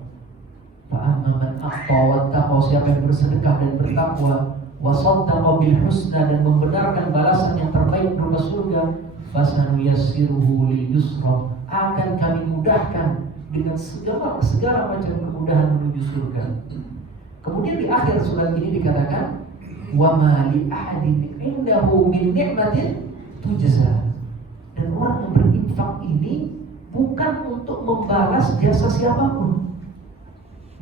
Fa'amma man aqta wattaqa, siapa yang bersedekah dan bertakwa, wa saddaqa bil husna, dan membenarkan balasan yang terbaik berupa surga, fasanuyassiruhu lil yusra, akan kami mudahkan dengan segala macam kemudahan menuju surga. Kemudian di akhir surat ini dikatakan, wa ma li ahadin indahu min ni'matin tujza, dan orang yang berinfak ini bukan untuk membalas jasa siapapun,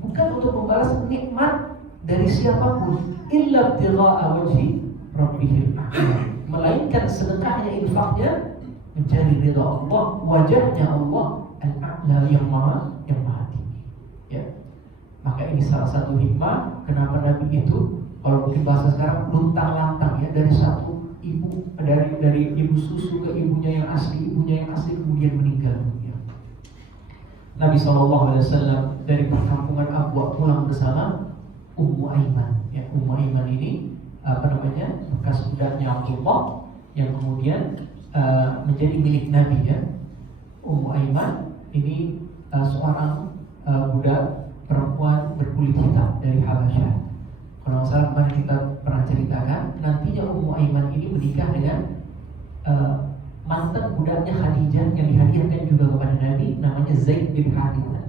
bukan untuk membalas nikmat dari siapapun, illa ibtigha'a wajhi rabbihil a'la, melainkan sedekahnya, infaknya mencari ridha Allah, wajahnya Allah al-a'la, yang maha tinggi. Ya. Maka ini salah satu hikmah kenapa Nabi itu, kalau mungkin bahasa sekarang, luntang-lantang, ya, dari satu ibu, dari ibu susu ke ibunya yang asli kemudian meninggal dunia. Nabi SAW dari perkampungan Abwa pulang bersama Ummu Aiman. Ya, Ummu Aiman ini bekas budaknya Abdullah yang kemudian menjadi milik Nabi, ya. Ummu Aiman ini seorang budak perempuan berkulit hitam dari Habasyah. Kalau salah kemarin kita pernah ceritakan, nantinya Ummu Aiman ini menikah dengan mantan budaknya Khadijah yang dihadiahkan juga kepada Nabi, namanya Zaid bin Harithah.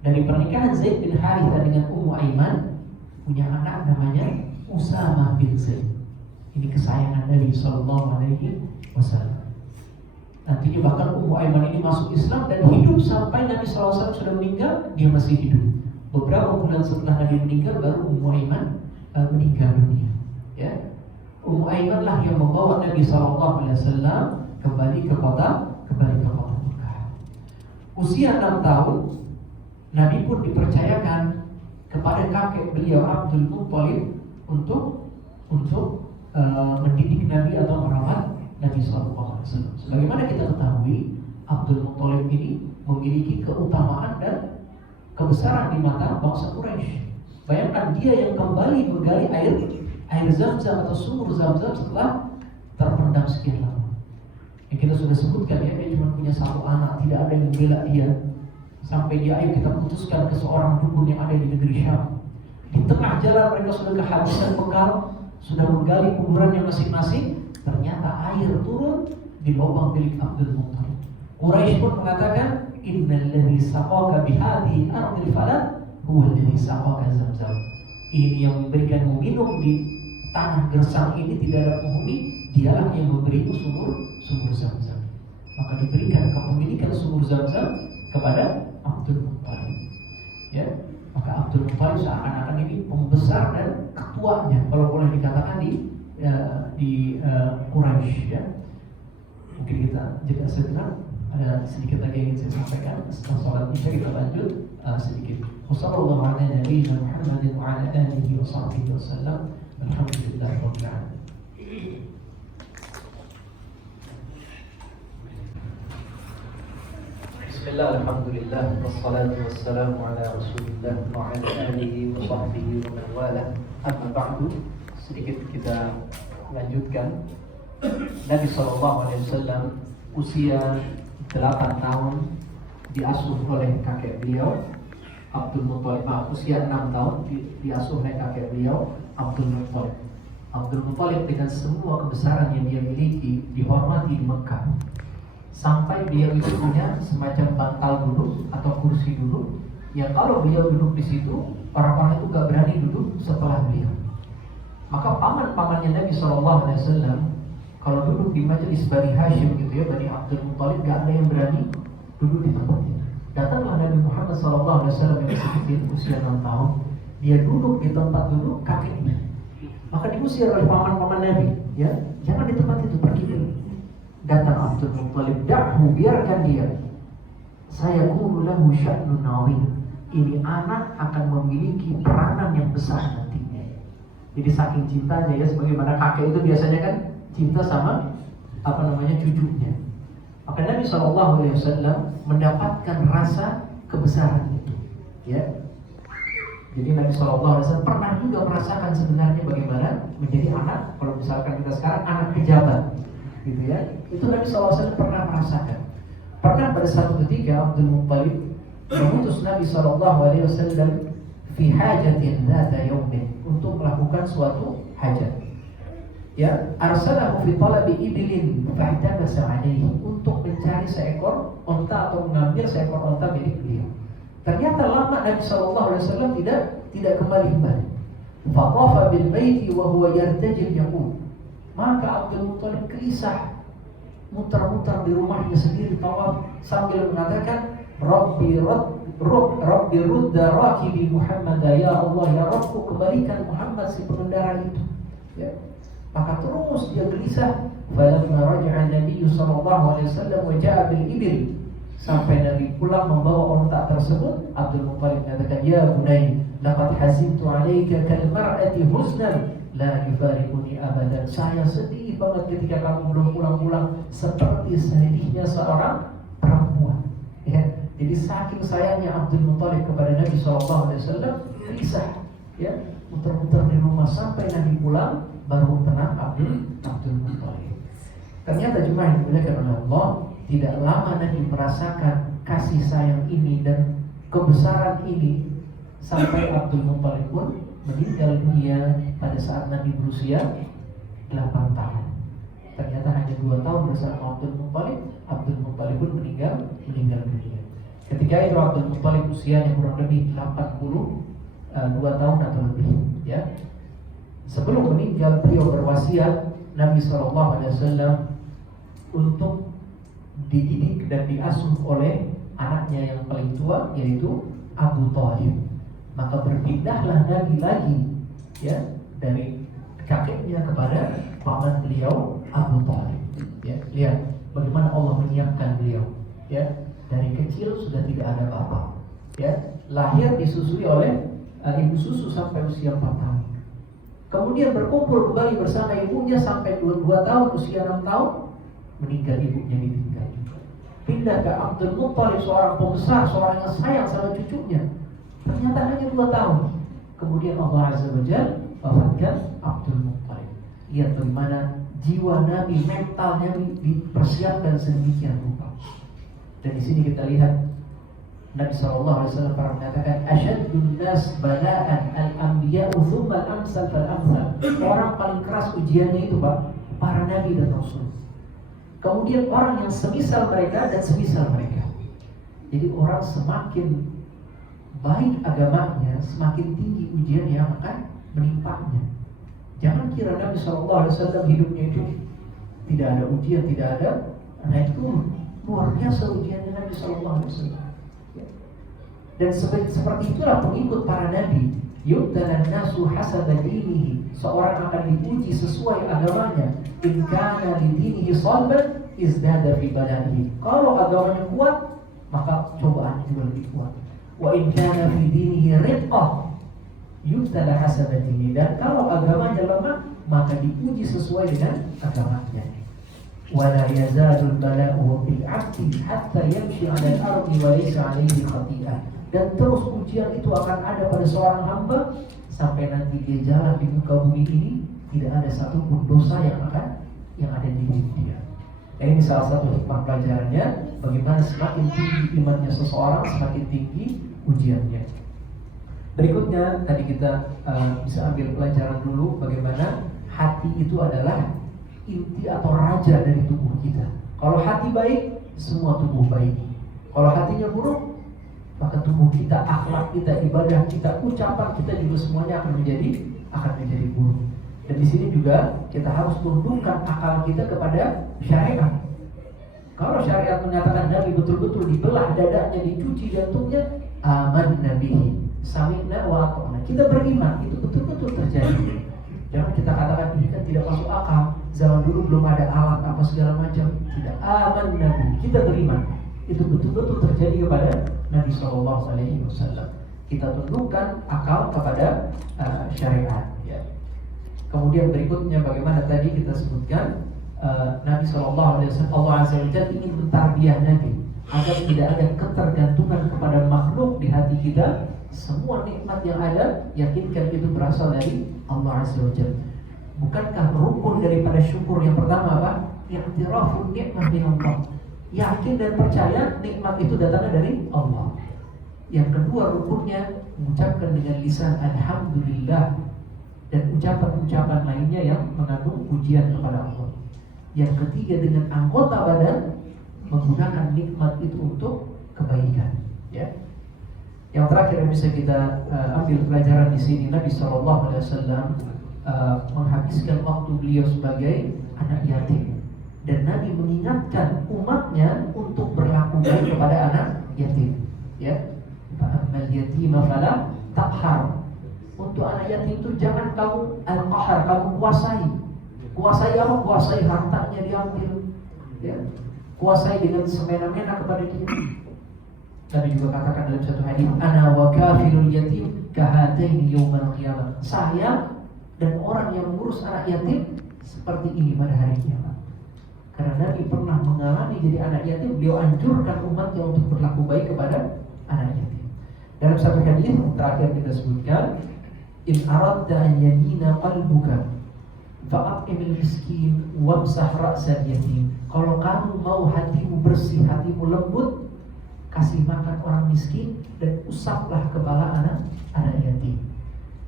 Dari pernikahan Zaid bin Harithah dengan Ummu Aiman punya anak namanya Usamah bin Zaid. Ini kesayangan Nabi Sallallahu Alaihi Wasallam. Nantinya bahkan Ummu Aiman ini masuk Islam dan hidup sampai Nabi SAW sudah meninggal, dia masih hidup. Beberapa bulan setelah Nabi meninggal baru Ummu Aiman meninggal dunia. Ya, Ummu Aiman lah yang membawa Nabi SAW kembali ke kota Mekah. Usia 6 tahun, Nabi pun dipercayakan kepada kakek beliau Abdul Muttalib untuk mendidik Nabi atau merawat Nabi SAW. Sebagaimana kita ketahui, Abdul Muttalib ini memiliki keutamaan dan kebesaran di mata bangsa Quraisy. Bayangkan dia yang kembali menggali air Zam-Zam atau sumur Zam-Zam setelah terpendam sekian lama. Yang kita sudah sebutkan, ya, dia cuma punya satu anak, tidak ada yang membela dia. Sampai dia, ayo kita putuskan ke seorang dukun yang ada di negeri Syam. Di tengah jalan mereka sudah kehabisan bekal, sudah menggali kuburannya masing-masing. Ternyata air turun di lubang milik Abdul Muttalib. Quraisy pun mengatakan, innal ladzi saqaka bihadhihi ardil falad huwa alladzi saqaka Zam-Zam. Ini yang memberikanmu minum di tanah gersang ini tidak ada penghuni, dialah yang memberimu sumur Zam-Zam. Maka diberikan kepemilikan sumur Zam-Zam kepada Abdul Muttalib. ya. Maka Abdul Muthalib seakan-akan ini pembesar dan ketuanya kalau boleh dikatakan di Quraisy, ya. Mungkin kita jeda sejenak, ada sedikit lagi yang ingin saya sampaikan. Setelah sholat isya kita lanjut sedikit. Wassalamualaikum warahmatullahi wabarakatuh. Alhamdulillahirabbil alamin. Bismillah, alhamdulillah, wassalatu wassalamu ala rasulillah wa ala alihi wa sahbihi wa man wala. Amma ba'du, sedikit kita lanjutkan. Nabi SAW usia 8 tahun diasuh oleh kakek beliau Abdul Muthalib. Usia 6 tahun diasuh oleh kakek beliau Abdul Muthalib. Abdul Muthalib dengan semua kebesaran yang dia miliki dihormati di Mekah. Sampai beliau itu punya semacam bantal duduk atau kursi duduk yang kalau beliau duduk di situ, orang-orang itu gak berani duduk setelah beliau. Maka paman-pamannya Nabi SAW kalau duduk di majelis Bani Hashim gitu ya, Bani Abdul Muthalib, gak ada yang berani duduk di tempatnya. Datanglah Nabi Muhammad SAW yang masih kecil, usia 6 tahun. Dia duduk di tempat duduk kakeknya. Maka diusir oleh paman-paman Nabi, ya, jangan di tempat itu, pergi dulu. Datang Abdul Muthalib, da'hu, biarkan dia. Saya lahu sya'nun nawin. Ini anak akan memiliki peranan yang besar nantinya. Jadi saking cintanya, ya, sebagaimana kakek itu biasanya kan cinta sama cucunya. Maka Nabi SAW mendapatkan rasa kebesaran itu, ya. Jadi Nabi SAW pernah juga merasakan sebenarnya bagaimana menjadi anak, kalau misalkan kita sekarang anak pejabat, gitu ya. Itu Nabi SAW pernah merasakan. Pernah pada satu ketika Abdul Muthalib mengutus Nabi SAW fi hajatin dzata yaumin, untuk melakukan suatu hajat. Ya, arsalahu fi talabi ibilin fahtabasa alaihi, untuk mencari seekor onta atau mengambil seekor onta milik beliau. Ternyata lama Nabi SAW tidak kembali. Fatafa bil baiti wa huwa yartajil yaqul. Maka Abdul Muthalib gelisah, muter-muter di rumahnya sendiri tawaf sambil mengatakan, Rabbi rudda rakibi Muhammad, ya Allah, ya Rabbku, kembalikan Muhammad si pengendara itu, ya. Maka terus dia gelisah. Falamma raja'a Nabi sallallahu alaihi wasallam wa ja'a bil ibil, sampai Nabi pulang membawa onta tersebut. Abdul Muthalib mengatakan, ya bunai, laqad hazimtu 'alaika kal mar'ati huznan la yufariquni abadan. Saya sedih banget ketika kamu belum pulang-pulang, seperti sedihnya seorang perempuan, ya. Jadi saking sayangnya Abdul Muthalib kepada Nabi sallallahu alaihi wasallam, gelisah, ya, muter-muter di rumah sampai Nabi pulang, baru tenang Abdul Muthalib. Ternyata jemaah yang dimuliakan oleh Allah, tidak lama Nabi merasakan kasih sayang ini dan kebesaran ini, sampai Abdul Muthalib pun meninggal dunia pada saat Nabi berusia 8 tahun. Ternyata hanya 2 tahun bersama Abdul Muthalib pun meninggal dunia. Ketika itu Abdul Muthalib usianya kurang lebih 82 tahun atau lebih, ya. Sebelum meninggal, beliau berwasiat Nabi SAW untuk dididik dan diasuh oleh anaknya yang paling tua, yaitu Abu Thalib. Maka berpindahlah Nabi lagi, ya, dari kakeknya kepada paman beliau Abu Thalib. Ya, lihat bagaimana Allah menyiapkan beliau, ya. Dari kecil sudah tidak ada bapak, ya. Lahir disusui oleh ibu susu sampai usia 4 tahun. Kemudian berkumpul kembali bersama ibunya sampai 2 tahun, usia 6 tahun meninggal, ibunya ditinggal juga. Pindah ke Abdul Muthalib, seorang pembesar, seorang yang sayang sama cucunya. Ternyata hanya 2 tahun. Kemudian Allah Azza wa Jalla wafatkan Abdul Muthalib. Lihat bagaimana jiwa Nabi, mentalnya dipersiapkan sedemikian rupa. Dan di sini kita lihat Nabi SAW pernah mengatakan, asyaddun nas bala'an al-anbiya'u thumma al-amsal fal-amsal. Orang paling keras ujiannya itu, Pak, para nabi dan rasul. Kemudian orang yang semisal mereka dan semisal mereka. Jadi orang semakin baik agamanya, semakin tinggi ujian yang akan menimpanya. Jangan kira Nabi SAW hidupnya itu tidak ada ujian, tidak ada naik turun. Luar biasa ujiannya Nabi SAW. Dan seperti itulah pengikut para nabi. Yubtalan nasu hasaba dinihi. Seorang akan diuji sesuai agamanya. In kana li dinihi salban izdada fi badanihi. Kalau agamanya kuat, maka cobaan juga lebih kuat. Wa in kana fi dinihi riqqah yubtala hasaba dinihi. Dan kalau agamanya lemah, maka diuji sesuai dengan agamanya. Wala yazalul bala'u bil 'abdi hatta yamshi 'ala al-ardi wa laysa 'alaihi khati'ah. Dan terus ujian itu akan ada pada seorang hamba sampai nanti dia jalan di muka bumi ini tidak ada satupun dosa yang ada di diri dia. Ini salah satu hikmah pelajarannya, bagaimana semakin tinggi imannya seseorang, semakin tinggi ujiannya. Berikutnya tadi kita bisa ambil pelajaran dulu bagaimana hati itu adalah inti atau raja dari tubuh kita. Kalau hati baik, semua tubuh baik. Kalau hatinya buruk, maka tubuh kita, akhlak kita, ibadah kita, ucapan kita juga semuanya akan menjadi buruk. Dan di sini juga kita harus tundukkan akal kita kepada syariat. Kalau syariat menyatakan Nabi betul-betul dibelah dadanya, dicuci jantungnya, amanna bihi, sami'na wa ata'na. Kita beriman itu betul-betul terjadi. Jangan kita katakan ini kan tidak masuk akal. Zaman dulu belum ada alat apa segala macam. Tidak, amanna bihi, kita beriman. Itu betul-betul terjadi kepada Nabi SAW. Kita tundukkan akal kepada syariat. Ya. Kemudian berikutnya bagaimana tadi kita sebutkan Nabi SAW, Allah Azza wa Jalla ingin mentarbiyah Nabi agar tidak ada ketergantungan kepada makhluk di hati kita. Semua nikmat yang ada, yakinkan itu berasal dari Allah Azza wa Jalla. Bukankah rukun daripada syukur yang pertama apa? I'tirafun nikmat min Allah. Yakin dan percaya nikmat itu datangnya dari Allah. Yang kedua rukunnya mengucapkan dengan lisan alhamdulillah dan ucapan-ucapan lainnya yang mengandung pujian kepada Allah. Yang ketiga dengan anggota badan menggunakan nikmat itu untuk kebaikan. Ya. Yang terakhir yang bisa kita ambil pelajaran di sini, Nabi SAW menghabiskan waktu beliau sebagai anak yatim. Dan Nabi mengingatkan umatnya untuk berlaku baik kepada anak yatim. Ya, fa'amal yatima fala taqhar. Untuk anak yatim itu jangan kamu al-qahar, kamu kuasai. Kuasai apa? Kuasai hartanya diambil. Ya, kuasai dengan semena-mena kepada dia. Nabi juga katakan dalam satu hadis, ana wa kafilul yatim kahataini yaumal qiyamah. Saya dan orang yang mengurus anak yatim seperti ini pada hari kiamat. Karena Nabi pernah mengalami jadi anak yatim, beliau anjurkan umatnya untuk berlaku baik kepada anak yatim. Dalam satu hadis terakhir kita sebutkan, in aradta an yamina qalbuka fa'at'imil miskin wamsah ra'sal yatim. Kalau kamu mau hatimu bersih, hatimu lembut, kasih makan orang miskin dan usaplah kepala anak yatim.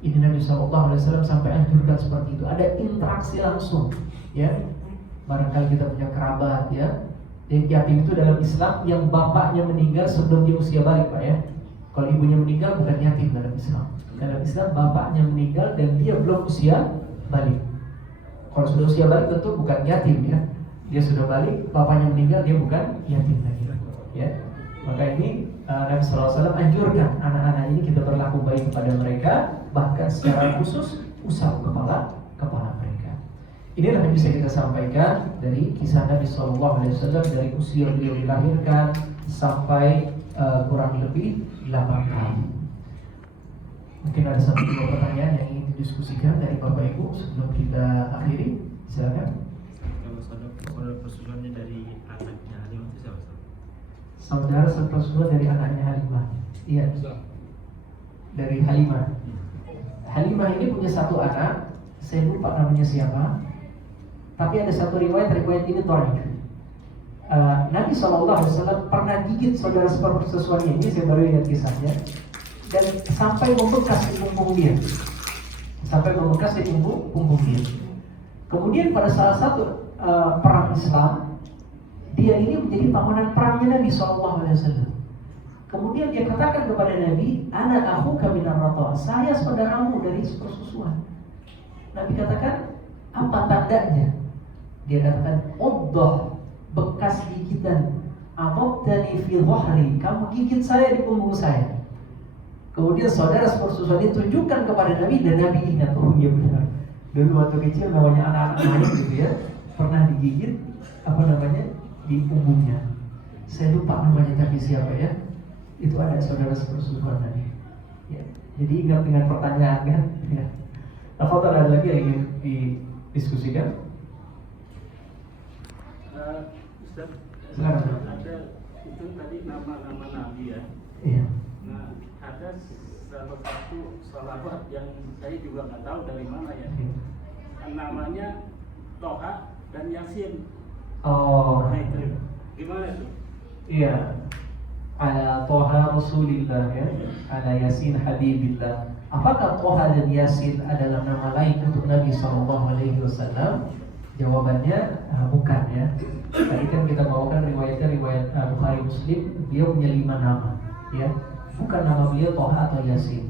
Ini Nabi SAW sampai anjurkan seperti itu. Ada interaksi langsung, ya. Barangkali kita punya kerabat, ya. Jadi yatim itu dalam Islam yang bapaknya meninggal sebelum dia usia balik, Pak, ya. Kalau ibunya meninggal bukan yatim dalam Islam. Dalam Islam bapaknya meninggal dan dia belum usia balik. Kalau sudah usia balik tentu bukan yatim, ya. Dia sudah balik, bapaknya meninggal, dia bukan yatim lagi, ya. Maka ini Nabi SAW anjurkan anak-anak ini kita berlaku baik kepada mereka, bahkan secara khusus usap kepala mereka. Inilah yang bisa kita sampaikan dari kisah Nabi SAW dari usia beliau dilahirkan sampai kurang lebih 8 tahun. Mungkin ada satu dua pertanyaan yang ingin didiskusikan dari Bapak Ibu sebelum kita akhiri. Silakan. Kalau persoalannya dari anaknya Halimah itu siapa? Saudara sepupu dari anaknya Halimah. Iya. Dari Halimah. Halimah ini punya satu anak, saya lupa namanya siapa. Tapi ada satu riwayat ini dhaif. Nabi SAW pernah gigit saudara sepupunya ini, saya baru lihat kisahnya, dan sampai membekas di punggung dia. Kemudian pada salah satu perang Islam, dia ini menjadi tawanan perangnya Nabi SAW. Kemudian dia katakan kepada Nabi, ana akhuka minar radha', saya saudaramu dari persusuan. Nabi katakan, apa tandanya? Dia katakan, uddah, bekas gigitan. Adabtani fi dhahri, kamu gigit saya di punggung saya. Kemudian saudara sepersusuan ini tunjukkan kepada Nabi dan Nabi ingat, oh iya benar. Dulu waktu kecil namanya anak-anak main gitu ya, pernah digigit di punggungnya. Saya lupa namanya tapi siapa ya? Itu ada saudara sepersusuan Nabi. Ya. Jadi ingat dengan pertanyaan kan? Ya. Nah, foto ada lagi yang ingin didiskusikan? Ustaz, silakan. ada itu tadi nama-nama Nabi ya. Iya. Nah, ada salah satu sholawat yang saya juga nggak tahu dari mana ya. Namanya Toha dan Yasin. Oh. Nah, itu gimana tuh? Iya. Ala Toha Rasulillah ya, ala Yasin Habibillah. Apakah Toha dan Yasin adalah nama lain untuk Nabi SAW? Jawabannya bukan ya. Tadi kan kita bawakan riwayat Bukhari Muslim, beliau punya 5 nama ya. Bukan nama beliau Toha atau Yasin.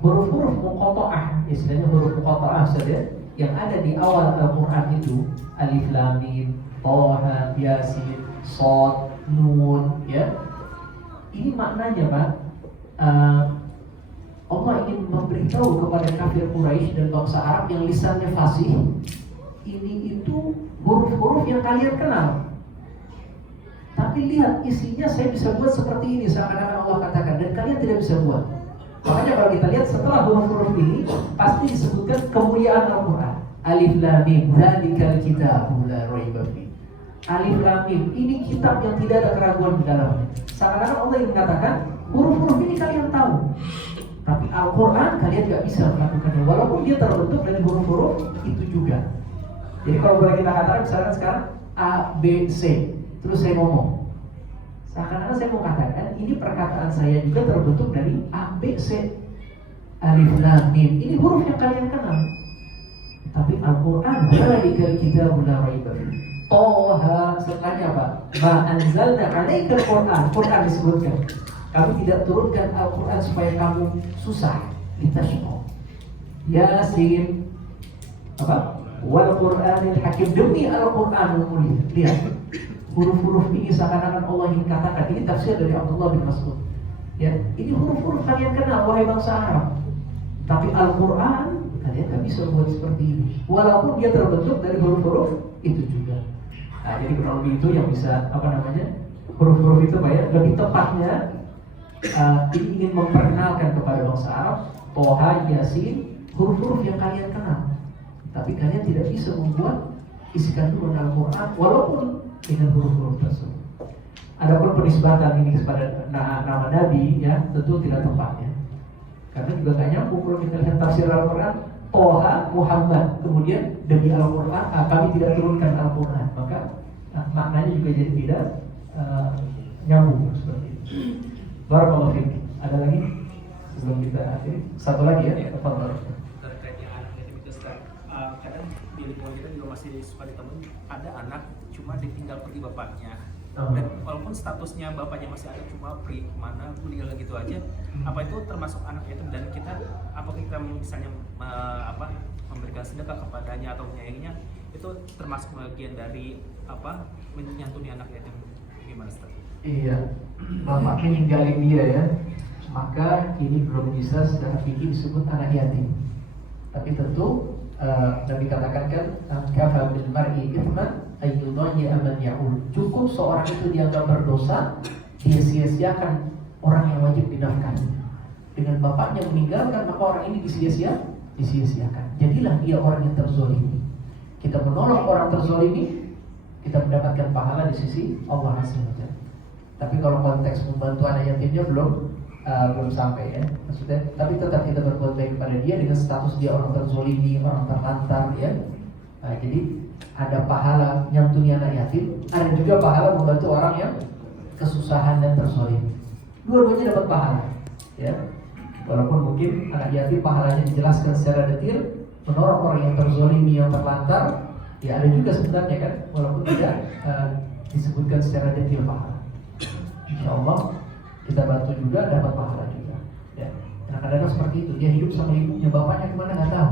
Huruf-huruf muqatta'ah, istilahnya huruf muqatta'ah saja yang ada di awal Al-Quran itu, Alif Lam Mim, Toha, Yasin, Shad, Nun ya. Ini maknanya Pak, Allah ingin memberitahu kepada kafir Quraisy dan bangsa Arab yang lisannya fasih, ini itu huruf-huruf yang kalian kenal. Tapi lihat isinya, saya bisa buat seperti ini seakan-akan Allah katakan, dan kalian tidak bisa buat. Makanya kalau kita lihat setelah huruf-huruf ini pasti disebutkan kemuliaan Al-Quran. Alif Lam Mim, dzalikal kitabu la raiba fihi. Alif Lam Mim, ini kitab yang tidak ada keraguan di dalamnya. Seakan-akan Allah yang mengatakan huruf-huruf ini kalian tahu, tapi Al-Quran kalian gak bisa melakukannya, walaupun dia terbentuk dari huruf-huruf itu juga. Jadi kalau boleh kita katakan misalkan sekarang A, B, C, terus saya ngomong, seakan-akan saya mau katakan ini perkataan saya juga terbentuk dari A, B, C. Alif Lam Mim, ini huruf yang kalian kenal. Tapi Al-Quran, dzalikal kitabu la raiba fihi. Toha, setelahnya apa? Ma anzalna 'alaikal Qur'an. Quran disebutkan. Kami tidak turunkan Al-Quran supaya kamu susah. Litashqa. Yasin. Apa? Wal Qur'anil Hakim. Demi Al-Quranul Mulia. Lihat. Huruf-huruf ini seakan-akan Allah ingin katakan. Ini tafsir dari Abdullah bin Mas'ud. Ya, ini huruf-huruf kalian kenal, wahai bangsa Arab. Tapi Al-Quran kalian gak bisa buat seperti ini, walaupun dia terbentuk dari huruf-huruf itu juga. Nah, jadi kurang lebih itu yang bisa huruf-huruf itu Pak ya. Lebih tepatnya ini ingin memperkenalkan kepada bangsa Arab, Toha, Yasin, huruf-huruf yang kalian kenal. Tapi kalian tidak bisa membuat isi kandungan Al-Quran walaupun dengan huruf-huruf tersebut. Adapun penisbatan ini kepada nama Nabi ya tentu tidak tepat ya. Karena juga gak nyambung kalau kita lihat tafsir Al-Quran, Toha Muhammad, kemudian demi Al-Quran kami tidak turunkan Al-Quran, maka maknanya juga jadi tidak nyambung seperti itu. Barakallahu fiik. Ada lagi sebelum kita akhiri? Satu lagi ya. Tafadhol. Terkait yang anak yatim itu Ustaz, kadang di lingkungan kita juga masih suka ditemukan ada anak cuma ditinggal pergi bapaknya. Dan walaupun statusnya bapaknya masih ada, cuma pergi kemana, meninggal gitu aja, apa itu termasuk anak yatim? Dan kita, apakah kita misalnya memberikan sedekah kepadanya atau menyayanginya, itu termasuk bagian dari menyantuni anak yatim? Gimana Ustaz? Iya, bapaknya ninggalin dia ya, maka ini belum bisa secara fikih disebut anak yatim. Tapi tentu Nabi katakan kan, kafa bil mar'i ithman ayyudhanya man ya'ul. Cukup seorang itu dianggap berdosa, dia sia-siakan orang yang wajib dinafkahi. Dengan bapaknya meninggalkan, maka orang ini disia-siakan. Jadilah dia orang yang terzolimi. Kita menolong orang terzolimi, kita mendapatkan pahala di sisi Allah SWT. Tapi kalau konteks membantu anak yatimnya belum sampai ya, maksudnya. Tapi tetap kita berbuat baik kepada dia dengan status dia orang terzolimi, orang terlantar ya. Nah, jadi ada pahala nyantuni anak yatim, ada juga pahala membantu orang yang kesusahan dan terzolimi. Dua-duanya dapat pahala ya. Walaupun mungkin anak yatim pahalanya dijelaskan secara detail, menolong orang yang terzolimi, yang terlantar, ya ada juga sebenarnya kan, walaupun tidak disebutkan secara detail pahala. Insyaallah kita bantu juga, dapat pahala juga ya. Nah, kadang-kadang seperti itu, dia hidup sama ibunya, bapaknya kemana nggak tahu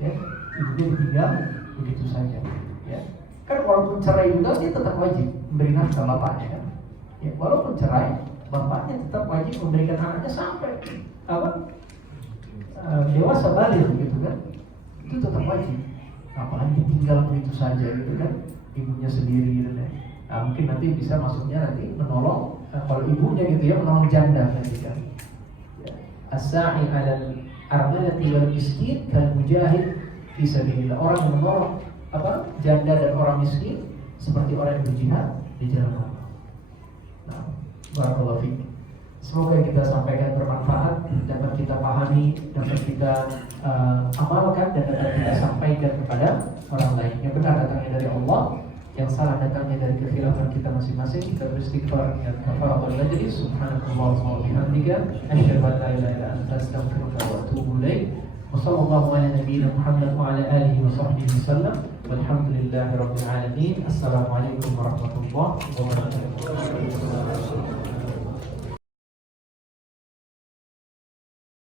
ya, ibunya ditinggal begitu saja ya. Kan walaupun cerai juga dia tetap wajib memberi nafkah bapaknya kan ya. Walaupun cerai, bapaknya tetap wajib memberikan anaknya sampai dewasa balik gitu kan, itu tetap wajib. Apalagi ditinggal begitu saja gitu kan, ibunya sendiri gitu kan. Nah, mungkin nanti bisa masuknya nanti menolong, kalau ibunya gitu ya, menolong janda nanti kan. As-sa'i 'alal armalati wal miskin kal mujahid fi sabilillah. Orang yang menolong janda dan orang miskin seperti orang yang berjihad di jalan Allah. Nah, barakallahu fiik. Semoga yang kita sampaikan bermanfaat, dapat kita pahami, dapat kita amalkan, dan dapat kita sampaikan kepada orang lain. Yang benar datangnya dari Allah, yang salah datangnya dari kekhilafan kita masing-masing. Kita beristighfar ya kafaratul majlis. Subhanakallahumma wa bihamdika asyhadu an la ilaha illa anta astaghfiruka wa atubu ilaik. Wa sallallahu ala nabiyyina Muhammad wa ala alihi wa sahbihi wasallam. Walhamdulillahirabbil alamin. Assalamualaikum warahmatullahi wabarakatuh.